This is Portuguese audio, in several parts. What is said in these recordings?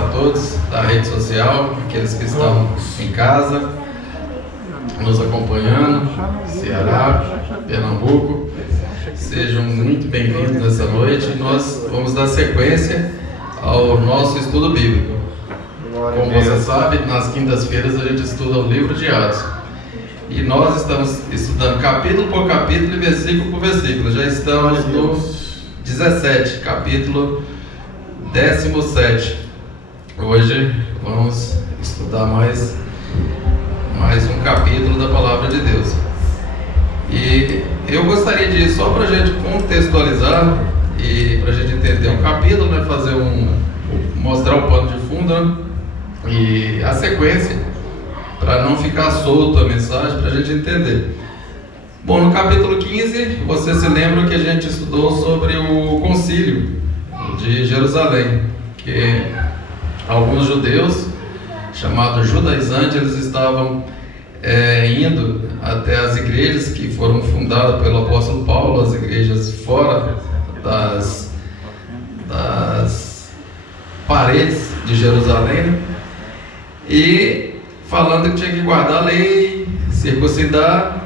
a todos da rede social, aqueles que estão em casa, nos acompanhando, Ceará, Pernambuco. Sejam muito bem-vindos nessa noite. Nós vamos dar sequência ao nosso estudo bíblico. Como você sabe, nas quintas-feiras a gente estuda o livro de Atos. E nós estamos estudando capítulo por capítulo e versículo por versículo. Já estamos no 17, capítulo 17. Hoje vamos estudar mais um capítulo da Palavra de Deus. E eu gostaria de, só para a gente contextualizar e para a gente entender o capítulo, né, mostrar o pano de fundo, né, e a sequência, para não ficar solto a mensagem, para a gente entender. Bom, no capítulo 15, você se lembra que a gente estudou sobre o concílio de Jerusalém, que alguns judeus, chamados judaizantes, eles estavam indo até as igrejas que foram fundadas pelo apóstolo Paulo, as igrejas fora das paredes de Jerusalém, né? E falando que tinha que guardar a lei, circuncidar,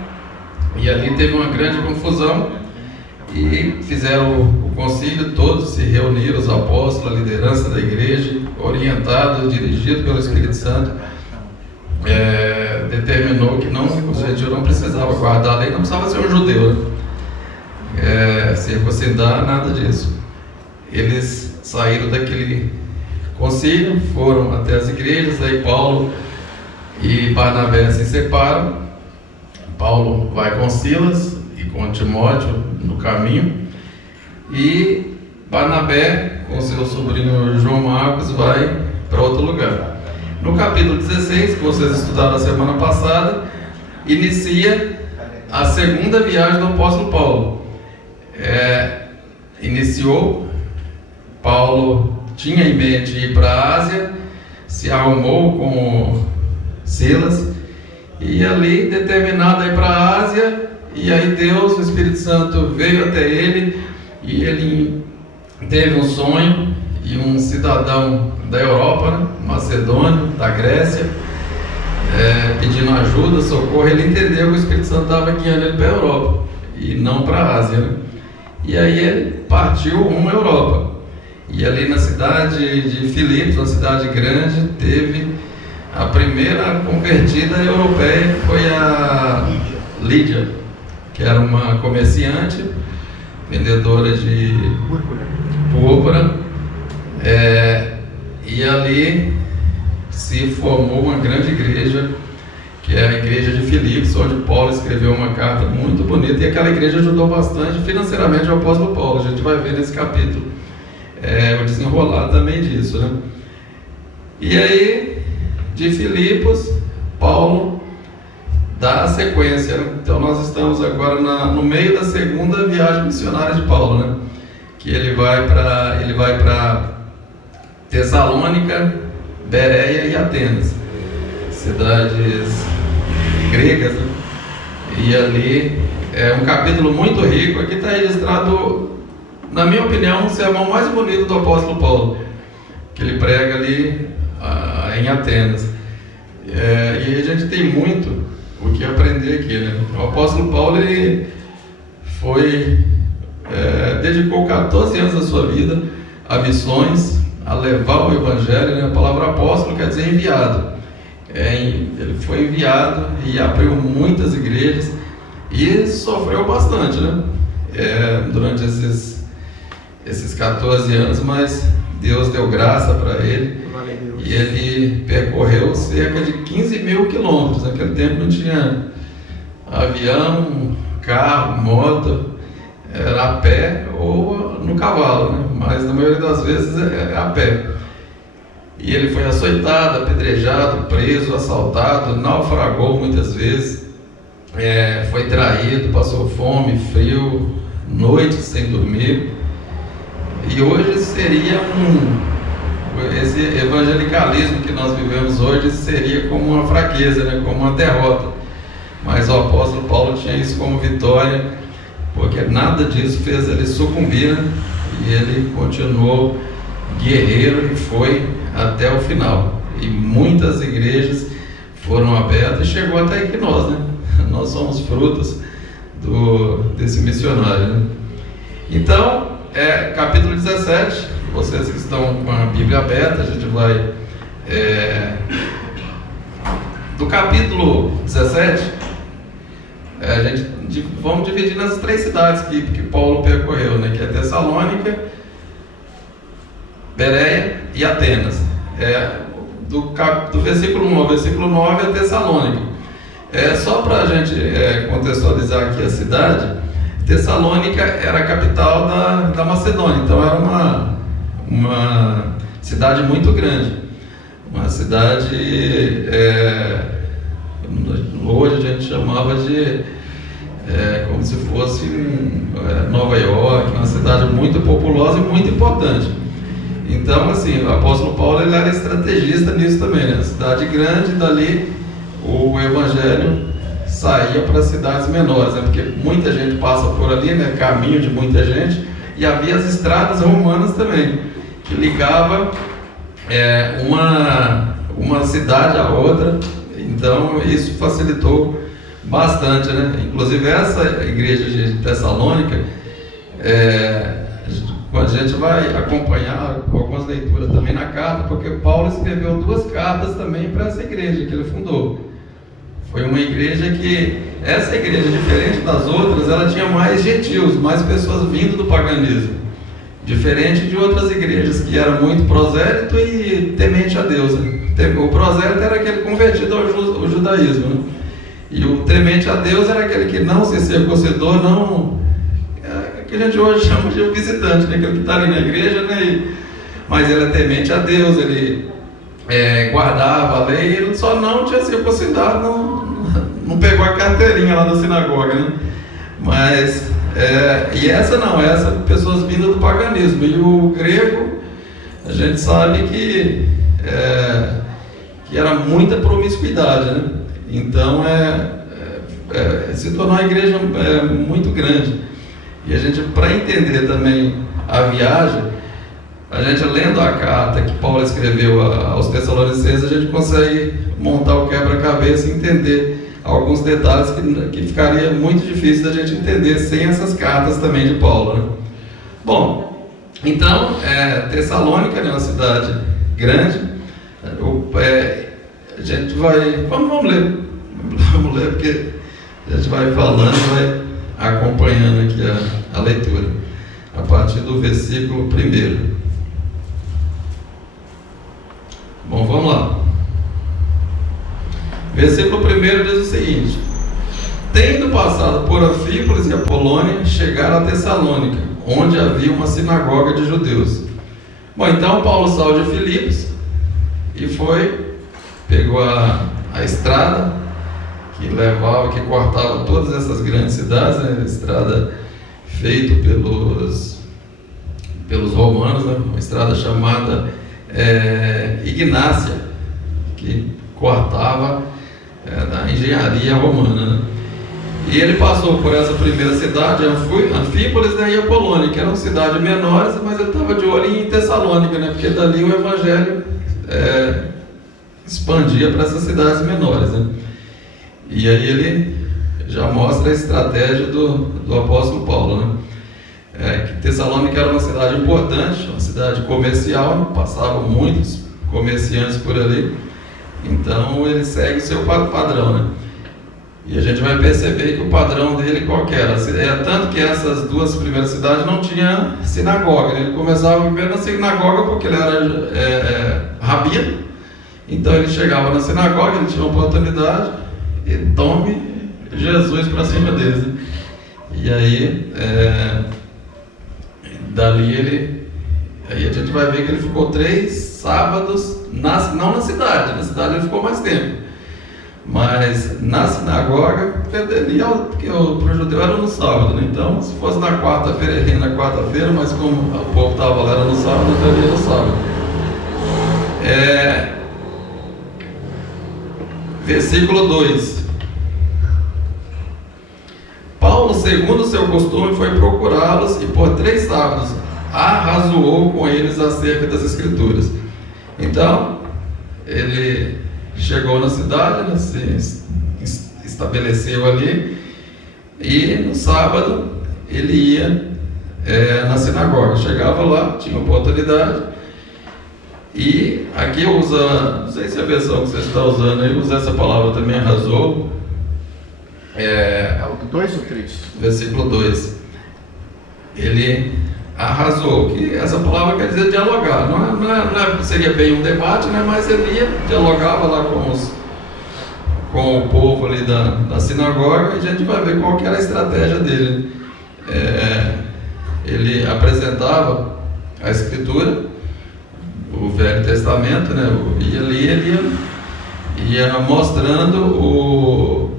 e ali teve uma grande confusão, e fizeram o concílio, todos se reuniram, os apóstolos, a liderança da igreja, orientado, dirigido pelo Espírito Santo, determinou que os gentios não precisavam guardar a lei, não precisava ser um judeu, né? Circuncidar, nada disso. Eles saíram daquele concílio, foram até as igrejas, aí Paulo e Barnabé se separam. Paulo vai com Silas e com Timóteo no caminho, e Barnabé com seu sobrinho João Marcos vai para outro lugar. No capítulo 16, que vocês estudaram na semana passada, inicia a segunda viagem do apóstolo Paulo. Paulo tinha em mente ir para a Ásia, se arrumou com Silas, e ali determinado a ir para a Ásia, e aí Deus, o Espírito Santo, veio até ele, e ele teve um sonho, e um cidadão da Europa, né, macedônio, da Grécia, pedindo ajuda, socorro, ele entendeu que o Espírito Santo estava guiando ele para a Europa, e não para a Ásia, né? E aí ele partiu rumo à Europa, e ali na cidade de Filipos, uma cidade grande, teve a primeira convertida europeia, que foi a Lídia, que era uma comerciante, vendedora de púrpura, e ali se formou uma grande igreja, que é a igreja de Filipos, onde Paulo escreveu uma carta muito bonita, e aquela igreja ajudou bastante financeiramente o apóstolo Paulo. A gente vai ver nesse capítulo o desenrolar também disso, né? E aí, de Filipos, Paulo dá a sequência, né? Então nós estamos agora no meio da segunda viagem missionária de Paulo, né? Que ele vai para Tessalônica, Bereia e Atenas, cidades gregas, né? E ali é um capítulo muito rico. Aqui está registrado, na minha opinião, o sermão mais bonito do apóstolo Paulo, que ele prega ali em Atenas. E a gente tem muito o que aprender aqui, né? O apóstolo Paulo, ele dedicou 14 anos da sua vida a missões, a levar o evangelho, né? A palavra apóstolo quer dizer enviado. Ele foi enviado e abriu muitas igrejas e sofreu bastante, né? Durante esses 14 anos, mas Deus deu graça para ele, e ele percorreu cerca de 15 mil quilômetros. Naquele tempo não tinha avião, carro, moto, era a pé ou no cavalo, né? Mas na maioria das vezes é a pé. E ele foi açoitado, apedrejado, preso, assaltado, naufragou muitas vezes, foi traído, passou fome, frio, noites sem dormir. E hoje seria esse evangelicalismo que nós vivemos hoje seria como uma fraqueza, né? Como uma derrota. Mas o apóstolo Paulo tinha isso como vitória, porque nada disso fez ele sucumbir, né? E ele continuou guerreiro e foi até o final. E muitas igrejas foram abertas e chegou até aqui nós, né? Nós somos frutos desse missionário, né? Então, capítulo 17, vocês que estão com a Bíblia aberta, a gente vai do capítulo 17, vamos dividir nas 3 cidades que Paulo percorreu, né? Que é Tessalônica, Bereia e Atenas. Do versículo 1 ao versículo 9 é Tessalônica. Só para a gente contextualizar aqui a cidade, Tessalônica era a capital da Macedônia, então era uma cidade muito grande, uma cidade, hoje a gente chamava de como se fosse Nova York, uma cidade muito populosa e muito importante. Então, assim, o apóstolo Paulo ele era estrategista nisso também, né? Cidade grande, dali o evangelho saía para cidades menores, né? Porque muita gente passa por ali, né? Caminho de muita gente, e havia as estradas romanas também, que ligava uma cidade à outra. Então isso facilitou bastante, né? Inclusive essa igreja de Tessalônica, a gente vai acompanhar algumas leituras também na carta, porque Paulo escreveu 2 cartas também para essa igreja que ele fundou. Foi uma igreja que, essa igreja, diferente das outras, ela tinha mais gentios, mais pessoas vindo do paganismo, diferente de outras igrejas que eram muito prosélito e temente a Deus, né? O prosélito era aquele convertido ao judaísmo, né? E o temente a Deus era aquele que não se circuncidou, que a gente hoje chama de visitante, né? Aquele que está ali na igreja, né? Mas ele é temente a Deus, ele guardava a lei, ele só não tinha circuncidado, não pegou a carteirinha lá da sinagoga, né? Mas, e essa pessoas vindas do paganismo. E o grego, a gente sabe que era muita promiscuidade, né? Então, se tornou uma igreja muito grande. E a gente, para entender também a viagem, a gente lendo a carta que Paulo escreveu aos Tessalonicenses, a gente consegue montar o quebra-cabeça e entender alguns detalhes que ficaria muito difícil da gente entender sem essas cartas também de Paulo, né? Bom, então, Tessalônica é uma cidade grande. A gente vai... Vamos ler, porque a gente vai falando, vai acompanhando aqui a leitura, a partir do versículo 1. Bom, vamos lá. Versículo 1 diz o seguinte: tendo passado por Anfípolis e Apolônia, chegaram a Tessalônica, onde havia uma sinagoga de judeus. Bom, então Paulo saiu de Filipos e pegou a estrada que cortava todas essas grandes cidades, né? A estrada feita pelos romanos, né? Uma estrada chamada Ignácia, que cortava da engenharia romana, né? E ele passou por essa primeira cidade, Anfípolis, né, e Apolônia, que eram cidades menores, mas ele estava de olho em Tessalônica, né? Porque dali o evangelho expandia para essas cidades menores, né? E aí ele já mostra a estratégia do apóstolo Paulo, né? Que Tessalônica era uma cidade importante, uma cidade comercial, né? Passavam muitos comerciantes por ali, então ele segue o seu padrão, né? E a gente vai perceber que o padrão dele qual que era? Tanto que essas 2 primeiras cidades não tinha sinagoga, né? Ele começava primeiro na sinagoga porque ele era rabino, então ele chegava na sinagoga, ele tinha uma oportunidade e tome Jesus para cima deles, né? E aí dali aí a gente vai ver que ele ficou 3 sábados não na cidade ele ficou mais tempo, mas na sinagoga, porque para o judeu era no sábado, né? Então se fosse na quarta-feira, ele ia na quarta-feira, mas como o povo estava lá era no sábado, então ele ia no sábado. Versículo 2: Paulo, segundo o seu costume, foi procurá-los e por 3 sábados arrazoou com eles acerca das Escrituras. Então, ele chegou na cidade, né, se estabeleceu ali, e no sábado ele ia na sinagoga. Chegava lá, tinha oportunidade, e aqui usa, não sei se a versão que você está usando aí usa essa palavra também, arrasou. É o 2 ou 3? Versículo 2. Ele arrasou, que essa palavra quer dizer dialogar, não seria bem um debate, né, mas ele ia, dialogava lá com o povo ali da sinagoga, e a gente vai ver qual que era a estratégia dele. Ele apresentava a Escritura, o Velho Testamento, né, e ali ele ia mostrando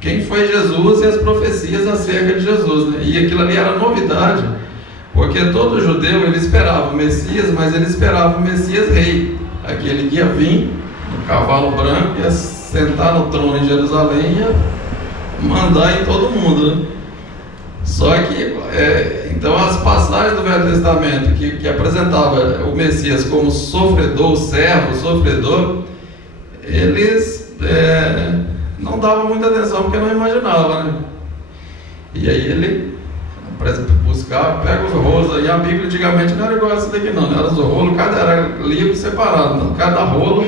quem foi Jesus e as profecias acerca de Jesus, né? E aquilo ali era novidade, porque todo judeu ele esperava o Messias, mas ele esperava o Messias rei, aquele que ia vir no cavalo branco, ia sentar no trono em Jerusalém e ia mandar em todo mundo, né? Só que, então as passagens do Velho Testamento que apresentava o Messias como sofredor, servo, sofredor, eles não davam muita atenção porque não imaginava, né? E aí ele buscava, pega os rolos aí. A Bíblia antigamente não era igual essa daqui não, era os rolos, era livro separado, não. Cada rolo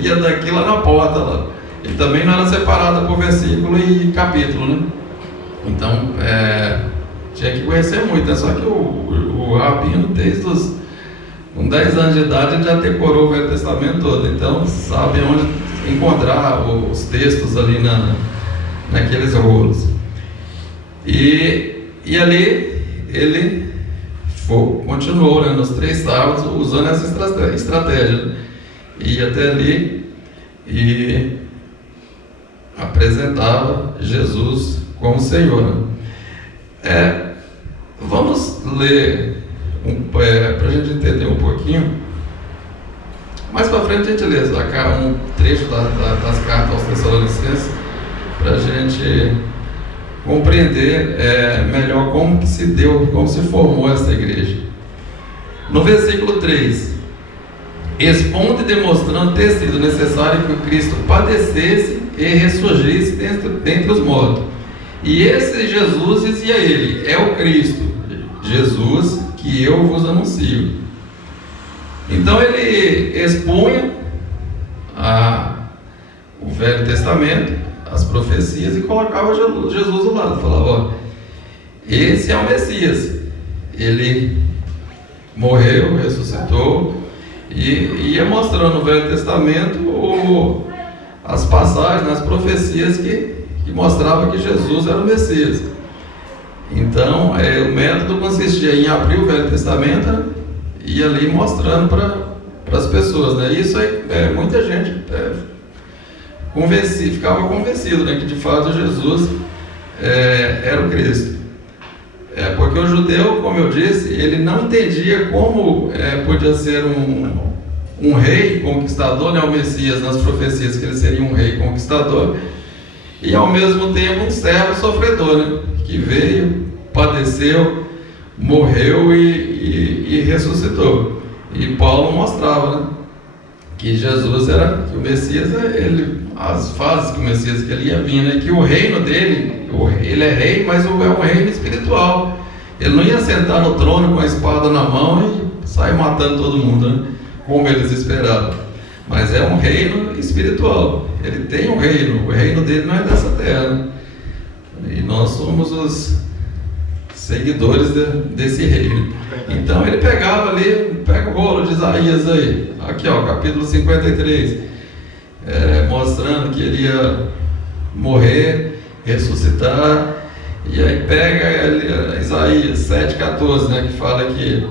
ia daqui lá na porta lá. E também não era separada por versículo e capítulo, né? Então tinha que conhecer muito, né? Só que o Rabino, desde com 10 anos de idade, ele já decorou o Velho Testamento todo, então sabe onde encontrar os textos ali naqueles rolos. E ali ele continuou, né, nos 3 sábados usando essa estratégia. Ia até ali e apresentava Jesus como Senhor. Vamos ler para a gente entender um pouquinho. Mais para frente a gente lê um trecho das cartas aos Tessalonicenses, para a gente compreender melhor como que se deu, como se formou essa igreja. No versículo 3, expondo e demonstrando ter sido necessário que o Cristo padecesse e ressurgisse dentre os mortos. E esse Jesus dizia ele, é o Cristo, Jesus que eu vos anuncio. Então ele expunha o Velho Testamento, as profecias, e colocava Jesus do lado. Falava, esse é o Messias. Ele morreu, ressuscitou, e ia mostrando no Velho Testamento as passagens, as profecias que mostravam que Jesus era o Messias. Então o método consistia em abrir o Velho Testamento, né, e ali mostrando para as pessoas, né? Isso muita gente ficava convencido, né, que de fato Jesus era o Cristo. Porque o judeu, como eu disse, ele não entendia como podia ser um rei conquistador, né, o Messias, nas profecias, que ele seria um rei conquistador, e ao mesmo tempo um servo sofredor, né, que veio, padeceu, morreu e ressuscitou. E Paulo mostrava, né, que Jesus que o Messias, as fases que o Messias que ele ia vindo, e que o reino dele, ele é rei, mas é um reino espiritual. Ele não ia sentar no trono com a espada na mão e sair matando todo mundo, né, como eles esperavam. Mas é um reino espiritual. Ele tem um reino, o reino dele não é dessa terra, né? E nós somos os seguidores desse reino. Então ele pegava ali, pega o rolo de Isaías aí, aqui ó, capítulo 53, mostrando que ele ia morrer, ressuscitar, e aí pega Isaías 7,14, né, que fala que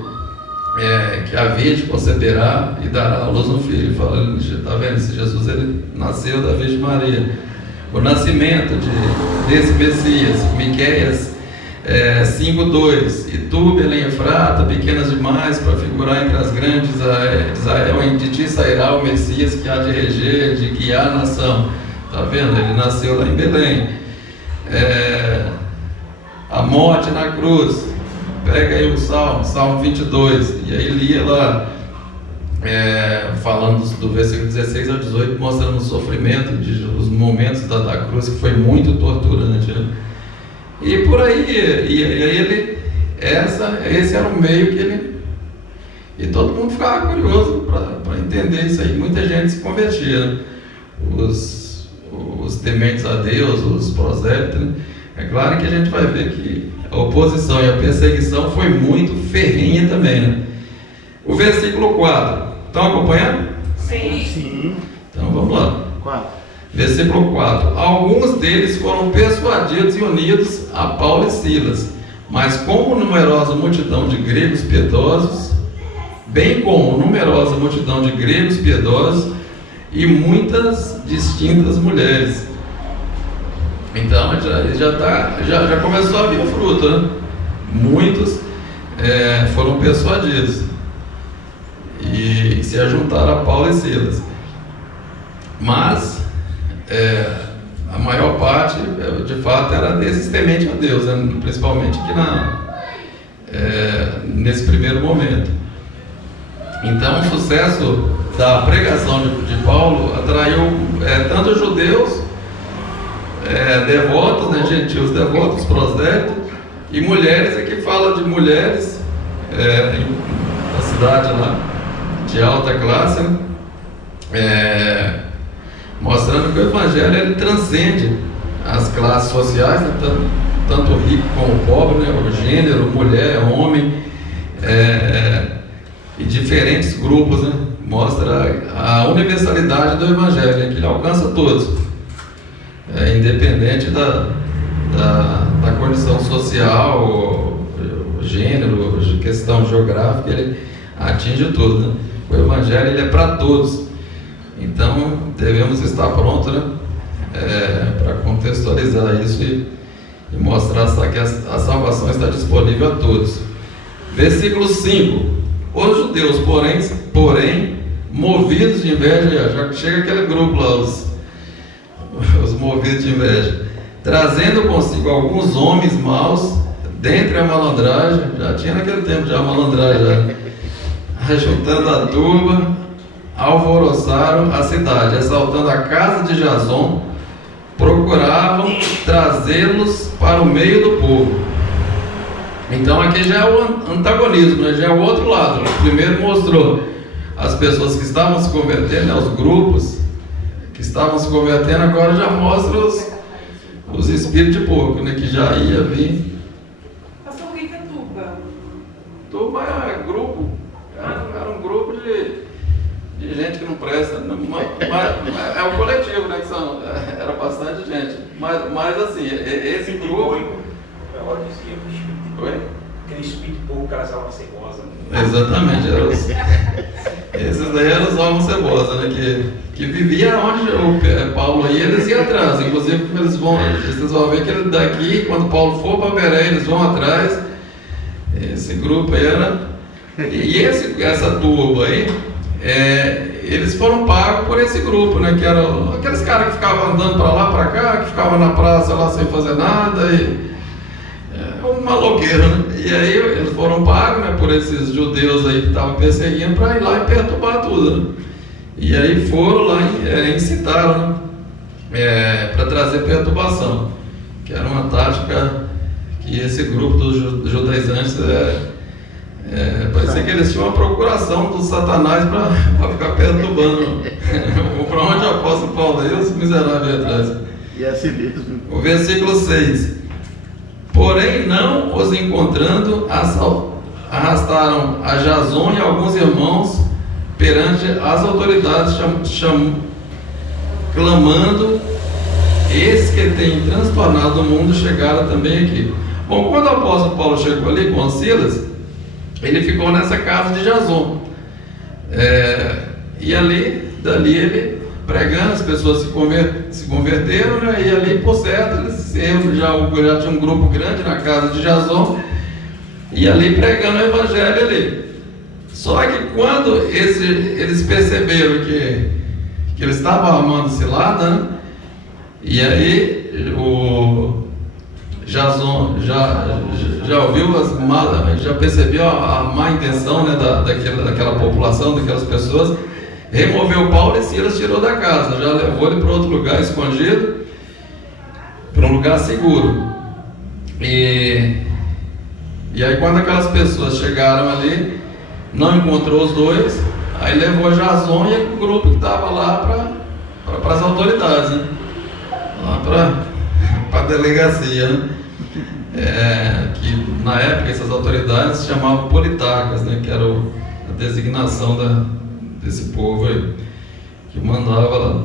a Virgem conceberá e dará à luz um filho. Fala, tá vendo, esse Jesus ele nasceu da Virgem Maria. O nascimento desse Messias, Miqueias 5,2, e tu, Belém Efrata, pequenas demais para figurar entre as grandes Israel, de ti sairá o Messias que há de reger, de guiar a nação. Tá vendo? Ele nasceu lá em Belém. A morte na cruz. Pega aí o Salmo 22, e aí lia lá, falando do versículo 16 ao 18, mostrando o sofrimento, os momentos da cruz, que foi muito torturante, né? E por aí, esse era o meio que ele... E todo mundo ficava curioso para entender isso aí. Muita gente se convertia, né? Os tementes a Deus, os prosélitos, né? É claro que a gente vai ver que a oposição e a perseguição foi muito ferrenha também, né? O versículo 4, estão acompanhando? Sim. Então vamos lá. 4. Versículo 4. Alguns deles foram persuadidos e unidos a Paulo e Silas, mas como numerosa multidão de gregos piedosos, bem como numerosa multidão de gregos piedosos e muitas distintas mulheres. Então já começou a vir o fruto, né? Muitos foram persuadidos e se ajuntaram a Paulo e Silas, mas a maior parte, de fato, era desses tementes a Deus, né? Principalmente aqui nesse primeiro momento. Então o sucesso da pregação de Paulo atraiu tanto judeus devotos, né, gentios devotos, prosélitos, e mulheres. Aqui fala de mulheres na cidade lá de alta classe, né? Mostrando que o Evangelho ele transcende as classes sociais, né? tanto o rico como o pobre, né? O gênero, mulher, homem, e diferentes grupos, né? Mostra a universalidade do Evangelho, né? Que ele alcança todos, independente da condição social, o gênero, questão geográfica, ele atinge tudo, né? O Evangelho ele é para todos. Então devemos estar prontos, né? Para contextualizar isso e mostrar que a salvação está disponível a todos. Versículo 5. Os judeus, porém, movidos de inveja, já chega aquele grupo lá, os movidos de inveja, trazendo consigo alguns homens maus, dentre a malandragem, já tinha naquele tempo já a malandragem, ajuntando a turba, alvoroçaram a cidade, assaltando a casa de Jason, procuravam trazê-los para o meio do povo. Então aqui já é o antagonismo, né? Já é o outro lado. Primeiro mostrou as pessoas que estavam se convertendo, né? Os grupos que estavam se convertendo, agora já mostra os espíritos de porco, né? Que já ia vir. Pastor, o que é Tuba? Tuba é grupo, era um grupo de gente que não presta, mas é um coletivo, né? Que era bastante gente, mas assim, esse grupo... Ela dizia que o espírito de Oi? aquele espírito de povo, aquelas almas cebosas. Exatamente, esses daí eram os almas cebosas, né? Que viviam onde o Paulo ia, eles iam atrás. Inclusive, vocês vão ver que daqui, quando Paulo for para Beré, eles vão atrás. Esse grupo aí era. E essa turba aí, eles foram pagos por esse grupo, né? Que eram aqueles caras que ficavam andando para lá, para cá, que ficavam na praça lá sem fazer nada. Um maloqueiro, né? E aí eles foram pagos, né, por esses judeus aí que estavam perseguindo para ir lá e perturbar tudo, né? E aí foram lá e incitaram, né, para trazer perturbação, que era uma tática que esse grupo dos judaizantes parecia que eles tinham uma procuração do Satanás para ficar perturbando para onde o apóstolo Paulo ia, os miseráveis atrás. E é assim mesmo. O versículo 6. Porém, não os encontrando, arrastaram a Jason e alguns irmãos perante as autoridades, clamando: eis que tem transtornado o mundo, chegaram também aqui. Bom, quando o apóstolo Paulo chegou ali com as Silas, ele ficou nessa casa de Jason, e dali ele pregando, as pessoas se converteram, né? E ali, por certo, eles já tinha um grupo grande na casa de Jason, e ali pregando o Evangelho ali. Só que quando eles perceberam que eles estavam armando cilada, né? E aí o Jason já ouviu, já percebeu a má intenção, né, daquela população, daquelas pessoas. Removeu Paulo e Silas, tirou da casa, já levou ele para outro lugar escondido, para um lugar seguro. E aí quando aquelas pessoas chegaram ali, não encontrou os dois, aí levou Jason e o grupo que estava lá para as autoridades, né? Lá para a delegacia, né? Que na época essas autoridades se chamavam politarcas, né? Que era a designação desse povo aí, que mandava lá.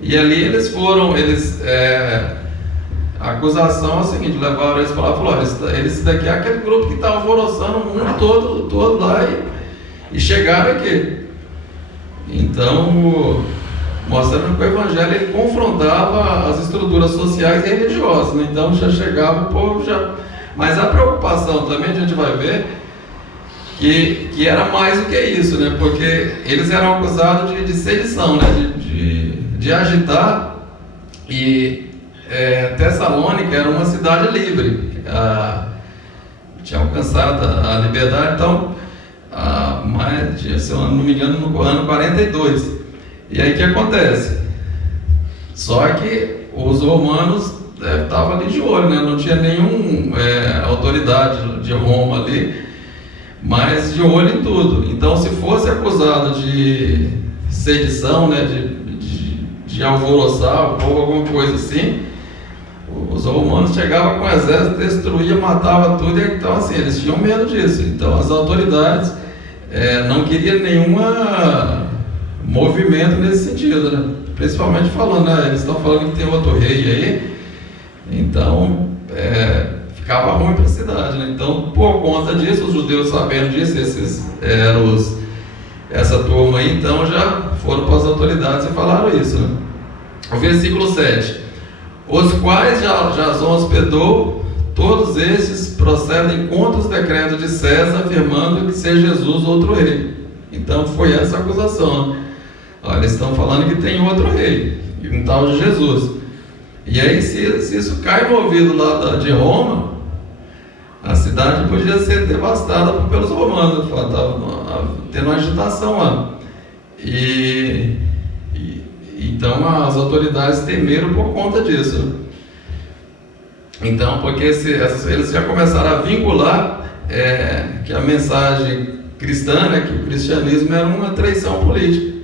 E ali eles foram, a acusação é a seguinte: levaram eles para lá e falaram: esse daqui é aquele grupo que está alvoroçando o mundo todo lá e chegaram aqui. Então, mostrando que o Evangelho ele confrontava as estruturas sociais e religiosas, né? Então já chegava o povo já. Mas a preocupação também, a gente vai ver que era mais do que isso, né? Porque eles eram acusados de sedição, né? De agitar. E Tessalônica era uma cidade livre, tinha alcançado a liberdade, então, se eu não me engano, no ano 42. E aí o que acontece? Só que os romanos estavam ali de olho, né? Não tinha nenhuma autoridade de Roma ali, mas de olho em tudo. Então, se fosse acusado de sedição, né? de alvoroçar o povo, alguma coisa assim, os romanos chegavam com o exército, destruía, matava tudo, então assim, eles tinham medo disso. Então as autoridades não queriam nenhum movimento nesse sentido, né? Principalmente falando, né? Eles estão falando que tem outro rei aí, então ficava ruim para a cidade, né? Então, por conta disso, os judeus sabendo disso, essa turma aí, então já foram para as autoridades e falaram isso, né? O versículo 7: os quais Jason hospedou, todos estes procedem contra os decretos de César, afirmando que seja Jesus outro rei. Então foi essa a acusação, né? Olha, eles estão falando que tem outro rei, um tal de Jesus. E aí, se isso cai no ouvido lá de Roma, a cidade podia ser devastada pelos romanos. Estava tendo uma agitação lá. Então as autoridades temeram por conta disso. Então, porque eles já começaram a vincular que a mensagem cristã, né, que o cristianismo era uma traição política,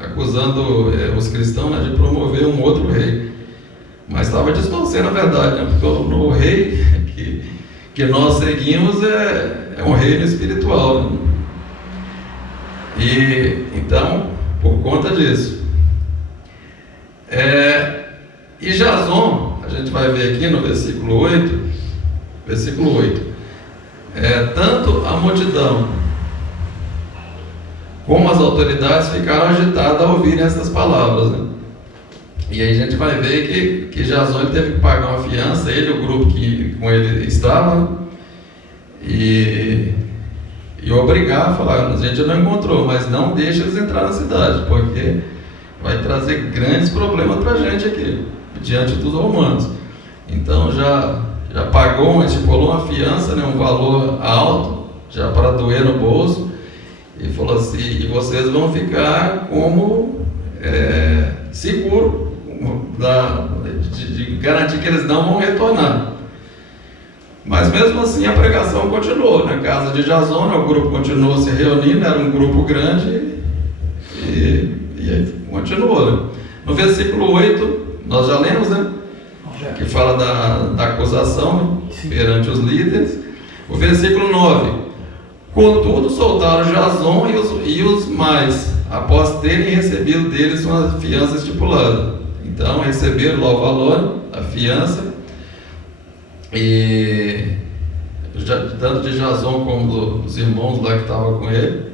acusando os cristãos, né, de promover um outro rei. Mas estava distorcendo a verdade, né, porque o rei que nós seguimos é um reino espiritual, né? E então, por conta disso, e Jason, a gente vai ver aqui no versículo 8, tanto a multidão como as autoridades ficaram agitadas ao ouvirem essas palavras, né? E aí a gente vai ver que Jason teve que pagar uma fiança, ele, o grupo que com ele estava, e obrigar a falar: a gente não encontrou, mas não deixa eles entrar na cidade, porque vai trazer grandes problemas para a gente aqui, diante dos romanos. Então já pagou, estipulou uma fiança, né, um valor alto, já para doer no bolso, e falou assim: e vocês vão ficar como seguro, de garantir que eles não vão retornar. Mas mesmo assim a pregação continuou na casa de Jason, o grupo continuou se reunindo, era um grupo grande, e aí continuou, né? No versículo 8, nós já lemos, né? Que fala da acusação, né, perante os líderes. O versículo 9: contudo soltaram Jason e os mais, após terem recebido deles uma fiança estipulada. Então receberam lá o valor, a fiança, e tanto de Jason como dos irmãos lá que estavam com ele,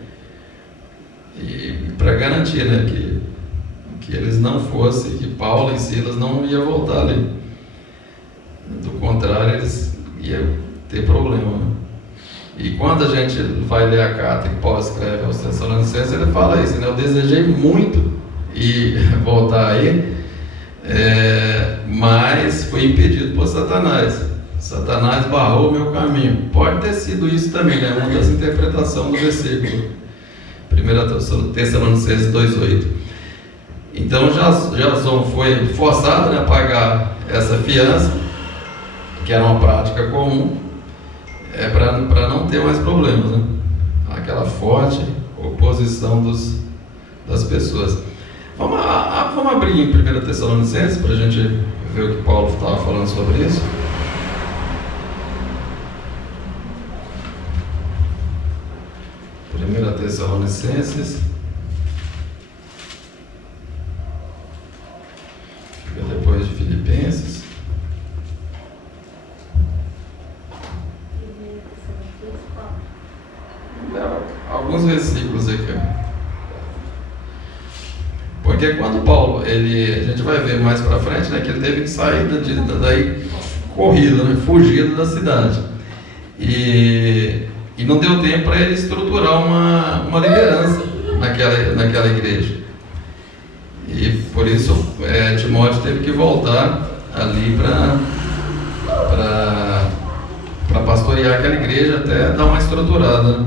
e para garantir, né, que eles não fossem, que Paulo e Silas não iam voltar ali. Do contrário, eles iam ter problema, né? E quando a gente vai ler a carta que Paulo escreve aos Tessalonicenses, ele fala isso, né? Eu desejei muito ir voltar aí, mas fui impedido por Satanás. Satanás barrou o meu caminho. Pode ter sido isso também, né? Uma das interpretações do versículo 1 Tessalonicenses 2,8. Então Jason foi forçado, né, a pagar essa fiança, que era uma prática comum, para não ter mais problemas, né? Aquela forte oposição das pessoas. Vamos abrir em 1 Tessalonicenses para a gente ver o que Paulo estava falando sobre isso. Primeira Tessalonicenses, fica depois de Filipenses. Alguns versículos aqui. Porque quando Paulo, a gente vai ver mais para frente, né, que ele teve que sair daí corrido, né, fugido da cidade. E não deu tempo para ele estruturar uma liderança naquela igreja. E por isso Timóteo teve que voltar ali para pastorear aquela igreja até dar uma estruturada,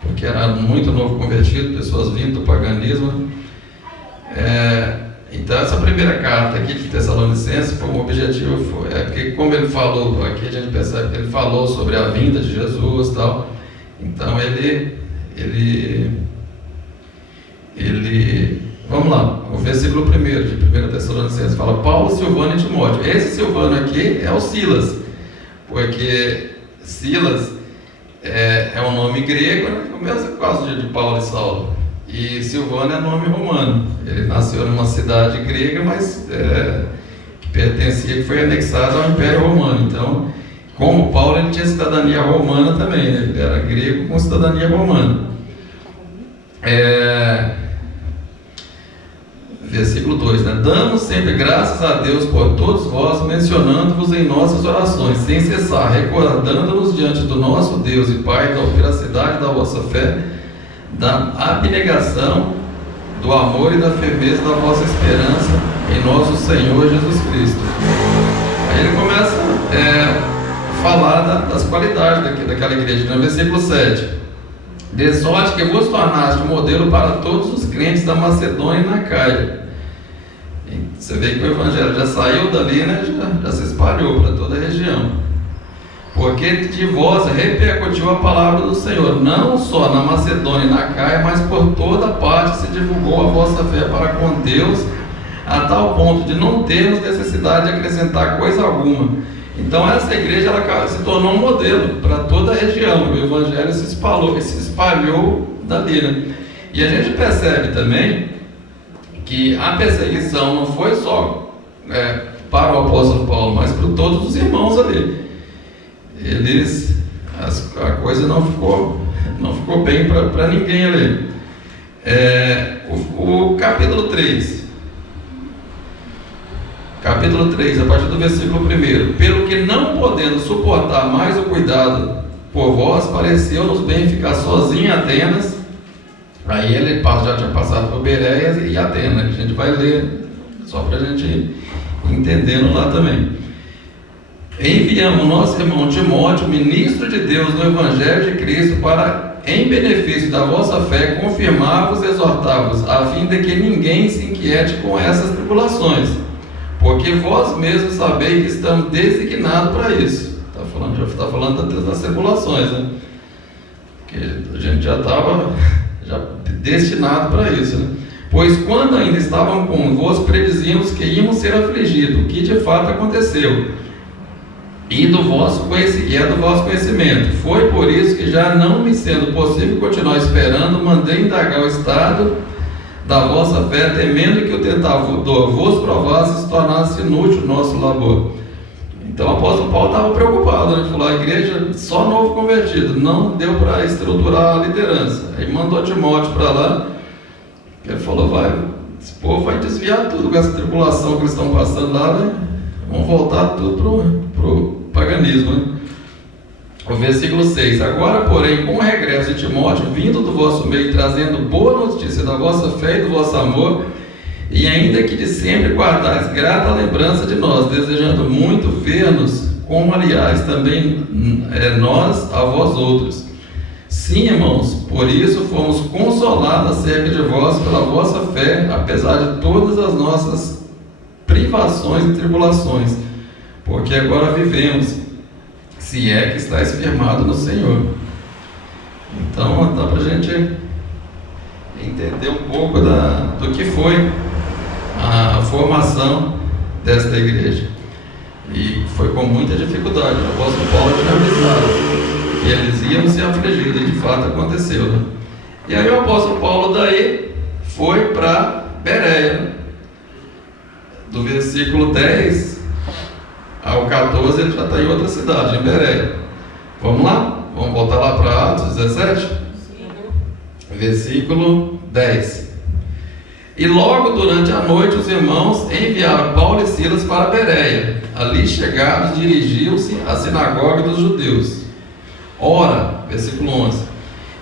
porque era muito novo convertido, pessoas vindo do paganismo. Então essa primeira carta aqui de Tessalonicenses foi um objetivo, porque como ele falou, aqui a gente percebe que ele falou sobre a vinda de Jesus e tal. Então vamos lá, o versículo 1 de 1 Tessalonicenses fala: Paulo, Silvano e Timóteo. Esse Silvano aqui é o Silas, porque Silas é um nome grego, né? O mesmo caso de Paulo e Saulo. E Silvano é nome romano. Ele nasceu numa cidade grega, mas que foi anexada ao Império Romano. Então, como Paulo, ele tinha cidadania romana também, né? Ele era grego com cidadania romana. Versículo 2, né? Damos sempre graças a Deus por todos vós, mencionando-vos em nossas orações, sem cessar, recordando-nos diante do nosso Deus e Pai da veracidade da vossa fé, da abnegação, do amor e da firmeza da vossa esperança em nosso Senhor Jesus Cristo. Aí ele começa a falar das qualidades daquela igreja, no versículo 7. De sorte que vos tornaste um modelo para todos os crentes da Macedônia e na Caia. Você vê que o evangelho já saiu dali, né? Já se espalhou para toda a região. Porque de vós repercutiu a palavra do Senhor, não só na Macedônia e na Caia, mas por toda parte se divulgou a vossa fé para com Deus, a tal ponto de não termos necessidade de acrescentar coisa alguma. Então essa igreja ela se tornou um modelo para toda a região. O evangelho se espalhou dali, né? E a gente percebe também que a perseguição não foi só para o apóstolo Paulo, mas para todos os irmãos ali. A coisa não ficou bem para ninguém ali. O capítulo 3. Capítulo 3, a partir do versículo 1. Pelo que não podendo suportar mais o cuidado por vós, pareceu-nos bem ficar sozinho em Atenas. Aí ele já tinha passado por Bereias e Atenas, que a gente vai ler, só para a gente ir entendendo lá também. Enviamos nosso irmão Timóteo, ministro de Deus no Evangelho de Cristo, para, em benefício da vossa fé, confirmar-vos e exortar-vos, a fim de que ninguém se inquiete com essas tribulações, porque vós mesmos sabeis que estamos designados para isso. Já está falando das tribulações, né? Porque a gente já estava destinado para isso, né? Pois quando ainda estavam convosco, predizíamos que íamos ser afligidos, o que de fato aconteceu, e do vosso conhecimento. Foi por isso que, já não me sendo possível continuar esperando, mandei indagar o estado da vossa fé, temendo que o tentador vos provasse e se tornasse inútil o nosso labor. Então o apóstolo Paulo estava preocupado, né? Ele falou: a igreja só novo convertido, não deu para estruturar a liderança. Aí mandou Timóteo para lá. Ele falou: esse povo vai desviar tudo com essa tribulação que eles estão passando lá, né? Vão voltar tudo pro paganismo, né? O versículo 6: agora, porém, com o regresso de Timóteo, vindo do vosso meio, trazendo boa notícia da vossa fé e do vosso amor, e ainda que de sempre guardais grata lembrança de nós, desejando muito ver-nos como aliás também nós a vós outros. Sim, irmãos, por isso fomos consolados acerca de vós pela vossa fé, apesar de todas as nossas privações e tribulações, porque agora vivemos, se é que estáis firmado no Senhor. Então dá para a gente entender um pouco do que foi a formação desta igreja. E foi com muita dificuldade. O apóstolo Paulo tinha avisado que eles iam ser afligidos, e de fato aconteceu, né? E aí o apóstolo Paulo daí foi para Bereia. Do versículo 10 ao 14 ele já está em outra cidade, em Bereia. Vamos lá? Vamos voltar lá para Atos 17? Versículo 10. E logo durante a noite os irmãos enviaram Paulo e Silas para Bereia. Ali chegados, dirigiam-se à sinagoga dos judeus. Ora, versículo 11,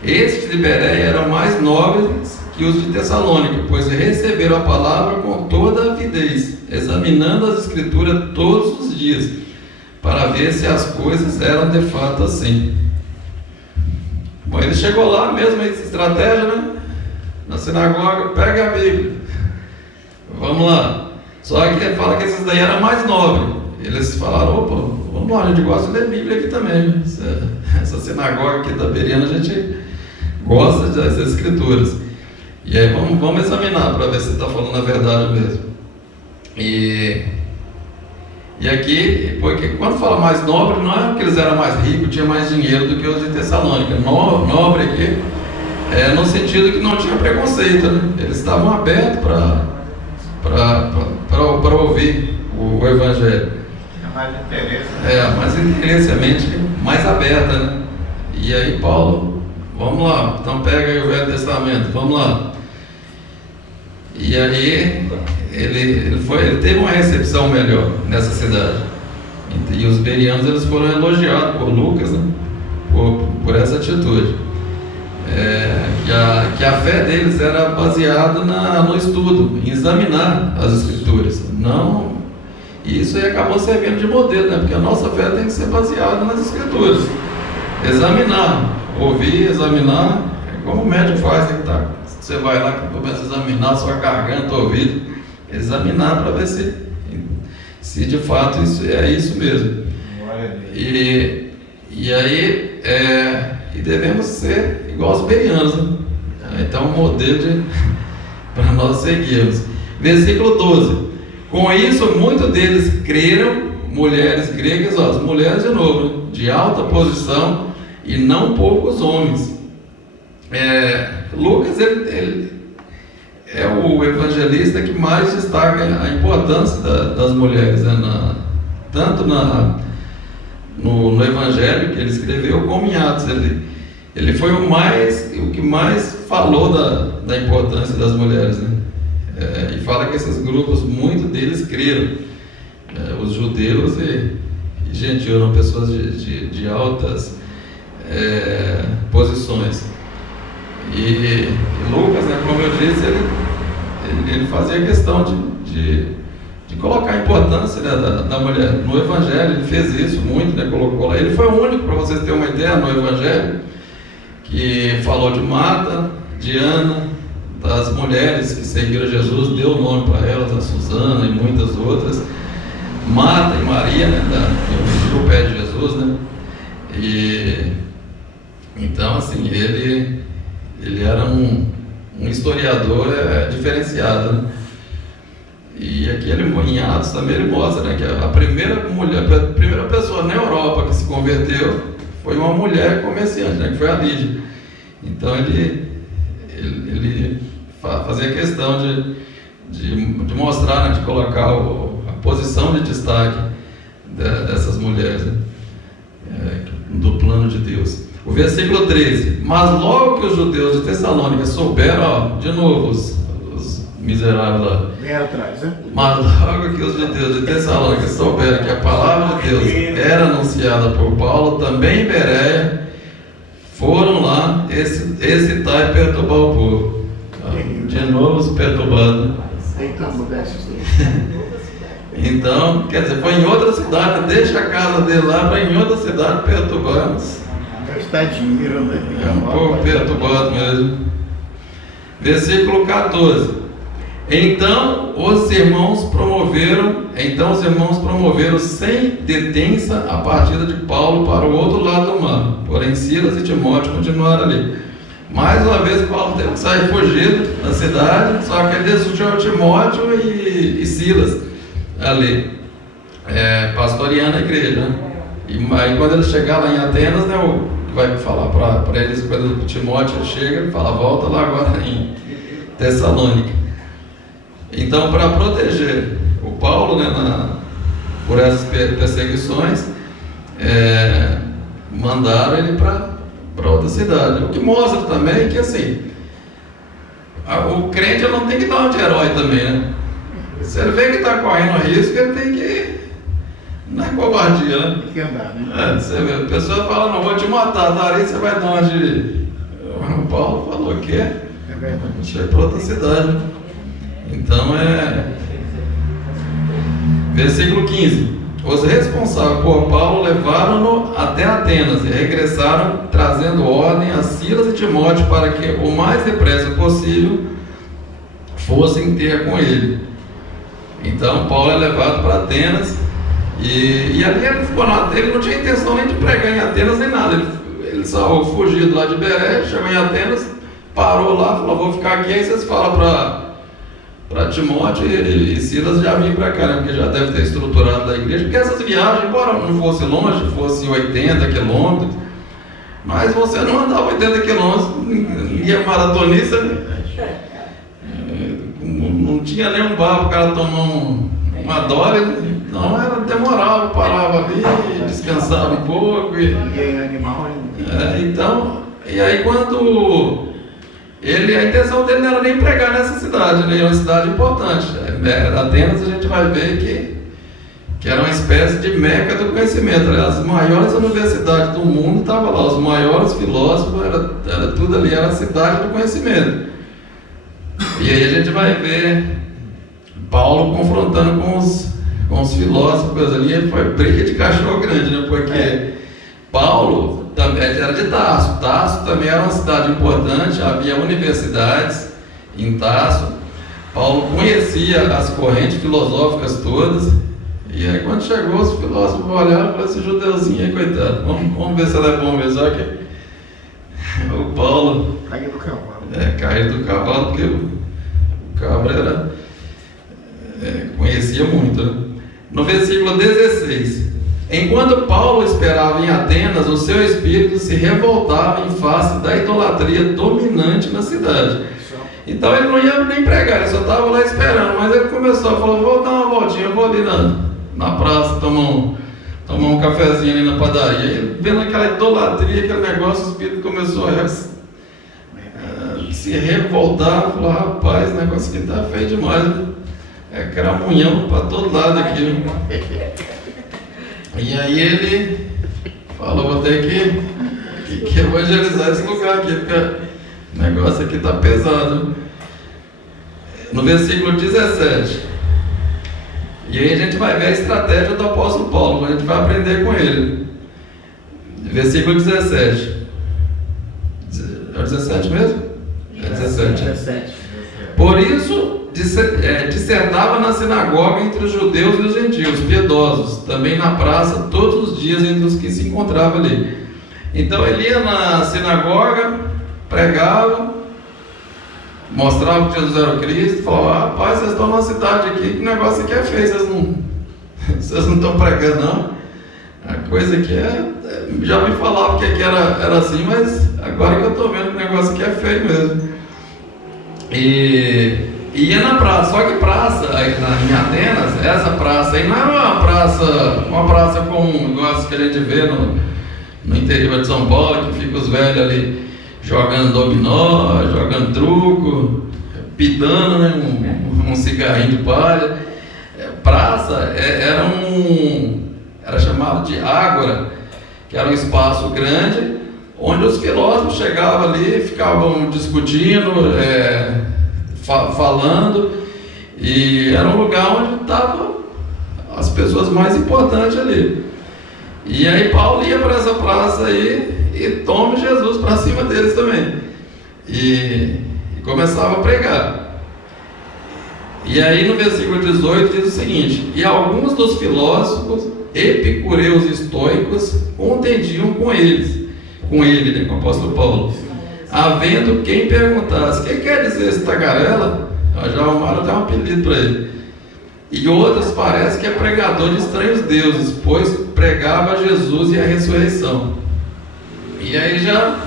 estes de Bereia eram mais nobres que os de Tessalônica, pois receberam a palavra com toda avidez, examinando as escrituras todos os dias, para ver se as coisas eram de fato assim. Bom, ele chegou lá mesmo, essa estratégia, né? Na sinagoga, pega a Bíblia, vamos lá. Só que ele fala que esses daí eram mais nobres. Eles falaram, opa, vamos lá, a gente gosta de ler Bíblia aqui também. Essa sinagoga aqui da Bereana, a gente gosta das escrituras. E aí vamos examinar para ver se está falando a verdade mesmo. E aqui, porque quando fala mais nobre, não é porque eles eram mais ricos, tinham mais dinheiro do que os de Tessalônica. Nobre aqui no sentido que não tinha preconceito, né? Eles estavam abertos para ouvir o Evangelho. Mais interesse. Mais interesse, a mente mais aberta, né? E aí Paulo, vamos lá, então pega aí o Velho Testamento, vamos lá. E aí ele teve uma recepção melhor nessa cidade. E os bereanos eles foram elogiados por Lucas, né? por essa atitude. Que a fé deles era baseada no estudo, em examinar as escrituras. Não, e isso aí acabou servindo de modelo, né? Porque a nossa fé tem que ser baseada nas escrituras. Examinar, ouvir, examinar, é como o médico faz, né? Você vai lá que começa a examinar a sua garganta, ouvido, examinar para ver se de fato isso é isso mesmo. E aí devemos ser igual aos bereanos, né? Então, um modelo para nós seguirmos. Versículo 12. Com isso, muitos deles creram, mulheres gregas, as mulheres de novo, de alta posição, e não poucos homens. Lucas ele é o evangelista que mais destaca a importância das mulheres, né? Tanto no Evangelho que ele escreveu, como em Atos. Ele foi o que mais falou da importância das mulheres, né? E fala que esses grupos, muitos deles creram. Os judeus e gentios eram pessoas de altas posições. E Lucas, né, como eu disse, ele fazia questão de colocar a importância, né, da mulher. No Evangelho ele fez isso muito, né, colocou lá. Ele foi o único, para vocês terem uma ideia, no Evangelho, que falou de Marta, de Ana, das mulheres que seguiram Jesus, deu o nome para elas, a Susana e muitas outras. Marta e Maria, né, que vestiram o pé de Jesus, né? E então, assim, ele era um historiador diferenciado, né? E aqui em Atos também ele mostra, né, que a primeira pessoa na Europa que se converteu foi uma mulher comerciante, né, que foi a Lídia. Então ele fazia questão de mostrar, né, de colocar a posição de destaque dessas mulheres, né, do plano de Deus. O versículo 13: mas logo que os judeus de Tessalônica souberam, de novo os miseráveis lá, vem atrás, né? Mas logo que os judeus de Tessalônica souberam que a palavra de Deus era anunciada por Paulo, também em Bereia, foram lá excitar e perturbar o povo. De novo os perturbando. Então, modéstia. Então, quer dizer, foi em outra cidade, deixa a casa dele lá para em outra cidade perturbando. Gastar dinheiro, né? É um pouco perturbado mesmo. Versículo 14. Então os irmãos promoveram sem detença a partida de Paulo para o outro lado do mar. Porém Silas e Timóteo continuaram ali. Mais uma vez Paulo teve que sair fugido da cidade, só que ele deixou Timóteo e Silas ali, pastoreando a igreja, né? E aí quando ele chegar lá em Atenas, né, vai falar para eles, quando Timóteo chega, ele fala, volta lá agora em Tessalônica. Então, para proteger o Paulo, né, por essas perseguições, mandaram ele para outra cidade. O que mostra também que, assim, o crente não tem que dar um de herói também, né? Se ele vê que está correndo risco, ele tem que... Não é covardia, né? Tem que andar, né? Você vê, a pessoa fala, não vou te matar, tá? Aí você vai dar onde... O Paulo falou que É verdade. chega para outra cidade. Então versículo 15. Os responsáveis por Paulo levaram-no até Atenas e regressaram trazendo ordem a Silas e Timóteo para que o mais depressa possível fossem ter com ele. Então Paulo é levado para Atenas e ali ele ficou ele não tinha intenção nem de pregar em Atenas nem nada. Ele saiu fugido lá de Beré, chegou em Atenas, parou lá, falou, vou ficar aqui. Aí vocês falam para Timóteo e Silas já vir para cá, né? Porque já deve ter estruturado a igreja, porque essas viagens, embora não fosse longe, fosse 80 quilômetros, mas você não andava 80 quilômetros, ninguém é maratonista, né? Não tinha nenhum bar para o cara tomar uma dose, então era demorável, parava ali, descansava um pouco. E aí, animal, Então, e aí quando a intenção dele não era nem pregar nessa cidade, né? É uma cidade importante. Atenas a gente vai ver que era uma espécie de meca do conhecimento. As maiores universidades do mundo estavam lá, os maiores filósofos, era tudo ali, era a cidade do conhecimento. E aí a gente vai ver Paulo confrontando com os filósofos ali, foi briga de cachorro grande, né? Porque Paulo era de Tarso. Tarso também era uma cidade importante, havia universidades em Tarso. Paulo conhecia as correntes filosóficas todas. E aí quando chegou, os filósofos olharam e falaram, esse judeuzinho aí, coitado, vamos ver se ele é bom mesmo. Só que o Paulo caiu do cavalo. Caiu do cavalo, porque o cabra conhecia muito, né? No versículo 16. Enquanto Paulo esperava em Atenas, o seu espírito se revoltava em face da idolatria dominante na cidade. Então ele não ia nem pregar, ele só estava lá esperando. Mas ele começou a falar, vou dar uma voltinha, eu vou ali na praça tomar um cafezinho ali na padaria. Ele, vendo aquela idolatria, aquele negócio, o espírito começou a se revoltar. Falou, rapaz, esse negócio aqui está feio demais, né? É cramunhão para todo lado aqui, né? E aí ele falou, vou ter que evangelizar esse lugar aqui, porque o negócio aqui está pesado. No versículo 17. E aí a gente vai ver a estratégia do apóstolo Paulo, a gente vai aprender com ele. Versículo 17. É o 17 mesmo? É 17. Por isso dissertava na sinagoga entre os judeus e os gentios, piedosos, também na praça, todos os dias entre os que se encontravam ali. Então ele ia na sinagoga, pregava, mostrava que Jesus era o Cristo, falava, rapaz, vocês estão numa cidade aqui, que o negócio aqui é feio, vocês não estão pregando não. A coisa aqui já me falava que aqui era assim, mas agora que eu estou vendo que o negócio aqui é feio mesmo. E ia na praça, só que praça em Atenas, essa praça aí não era uma praça como o negócio que a gente vê no interior de São Paulo, que fica os velhos ali jogando dominó, jogando truco, pitando, né, um cigarrinho de palha. Praça era chamado de ágora, que era um espaço grande, onde os filósofos chegavam ali, ficavam discutindo, falando, e era um lugar onde estava pessoas mais importantes ali. E aí Paulo ia para essa praça aí e toma Jesus para cima deles também. E começava a pregar. E aí no versículo 18 diz o seguinte: e alguns dos filósofos epicureus e estoicos contendiam com ele, né, com o apóstolo Paulo, havendo quem perguntasse: o que quer dizer esse tagarela? Já arrumaram até um apelido para ele. E outros parece que é pregador de estranhos deuses, pois pregava Jesus e a ressurreição. E aí já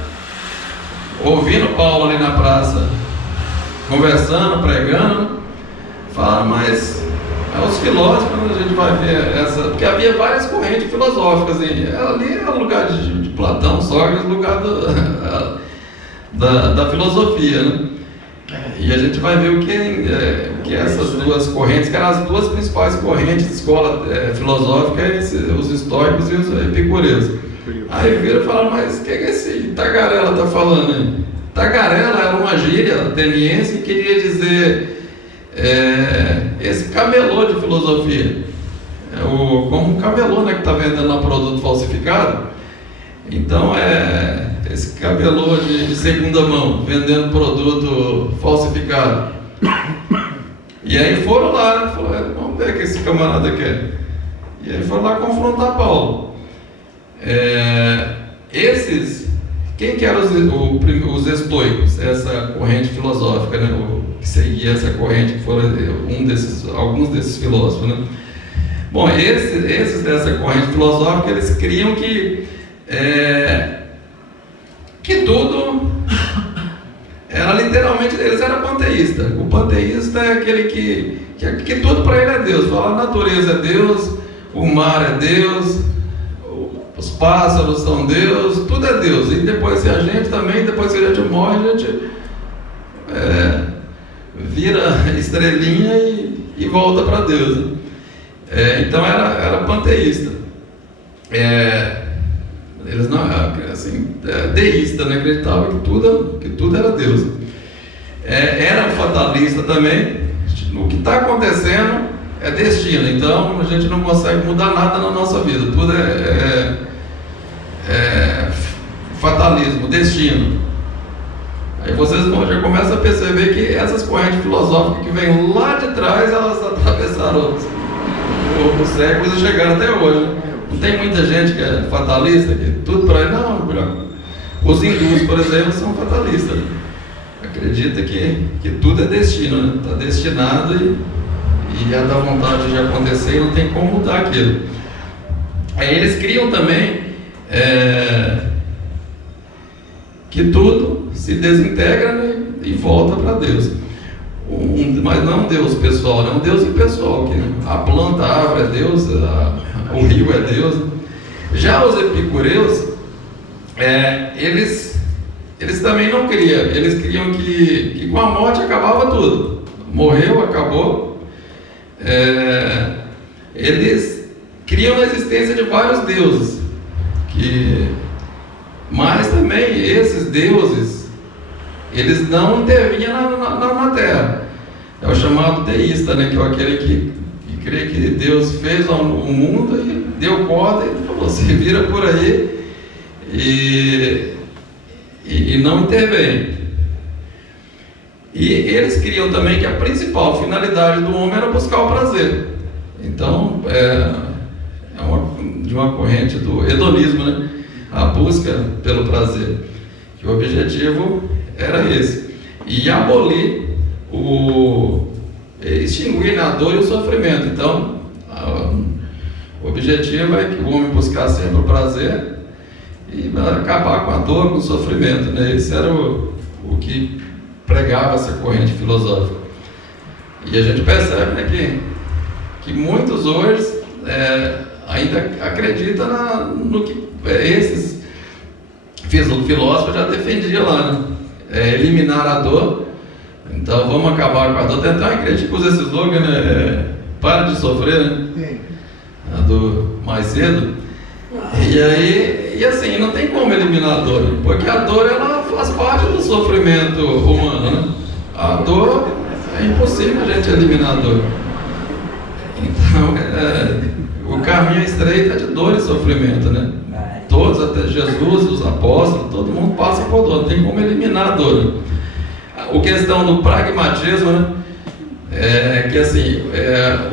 ouvindo Paulo ali na praça, conversando, pregando, falaram: mas os filósofos, a gente vai ver essa, porque havia várias correntes filosóficas ali é o lugar de Platão, Sócrates, lugar da filosofia, né? E a gente vai ver o que essas duas correntes, que eram as duas principais correntes de escola filosófica, os estoicos e os epicureus. Aí viram e falaram: mas o que esse tagarela está falando aí? Tagarela era uma gíria ateniense que queria dizer esse camelô de filosofia, como um camelô, né, que está vendendo um produto falsificado. Então esse camelô de segunda mão, vendendo produto falsificado. E aí foram lá, né, falaram: vamos ver o que esse camarada quer. E aí foram lá confrontar Paulo. Quem que eram os estoicos, essa corrente filosófica, né, que seguia essa corrente, que foram alguns desses filósofos, né? Bom, esses dessa corrente filosófica, eles criam que tudo era literalmente, eles eram panteísta. O panteísta é aquele que tudo para ele é Deus. Fala: a natureza é Deus, o mar é Deus, os pássaros são Deus, tudo é Deus. E depois, se a gente também, depois que a gente morre, a gente vira estrelinha e volta para Deus. Então era panteísta. Eles não, assim, deísta, né? Acreditavam que tudo era Deus. Era fatalista também. O que está acontecendo é destino. Então a gente não consegue mudar nada na nossa vida. Tudo é fatalismo, destino. Aí vocês já começam a perceber que essas correntes filosóficas que vêm lá de trás, elas atravessaram os séculos e chegaram até hoje. Não tem muita gente que é fatalista, que tudo para ele, não. Os hindus, por exemplo, são fatalistas. Acredita que tudo é destino, né? Está destinado e é da vontade de acontecer e não tem como mudar aquilo. Aí eles criam também que tudo se desintegra, né, e volta para Deus. Mas não um Deus pessoal, né? Um Deus impessoal, que a planta, a árvore é Deus, o rio é Deus. Já os epicureus, eles também não criam. Eles criam que com a morte acabava tudo. Morreu, acabou. Eles criam a existência de vários deuses. Mas também esses deuses, eles não intervinham na terra. É o chamado deísta, né? Que é aquele que crê que Deus fez o mundo e deu corda e falou: se vira por aí e não intervém. E eles criam também que a principal finalidade do homem era buscar o prazer. Então de uma corrente do hedonismo, né? A busca pelo prazer, que o objetivo era esse, e abolir extinguir a dor e o sofrimento. Então o objetivo é que o homem buscasse sempre o prazer e acabar com a dor, com o sofrimento, né? Esse era o que pregava essa corrente filosófica. E a gente percebe, né, que muitos hoje ainda acreditam no que esses filósofos já defendiam lá, né? Eliminar a dor. Então vamos acabar com a dor. Tentar a igreja que usa esse slogan, né? Para de sofrer, né? Do mais cedo. E assim, não tem como eliminar a dor, porque a dor, ela faz parte do sofrimento humano, né? A dor, é impossível a gente eliminar a dor. Então, o caminho estreito é de dor e sofrimento, né? Todos, até Jesus, os apóstolos, todo mundo passa por dor, não tem como eliminar a dor. A questão do pragmatismo, né? Que assim,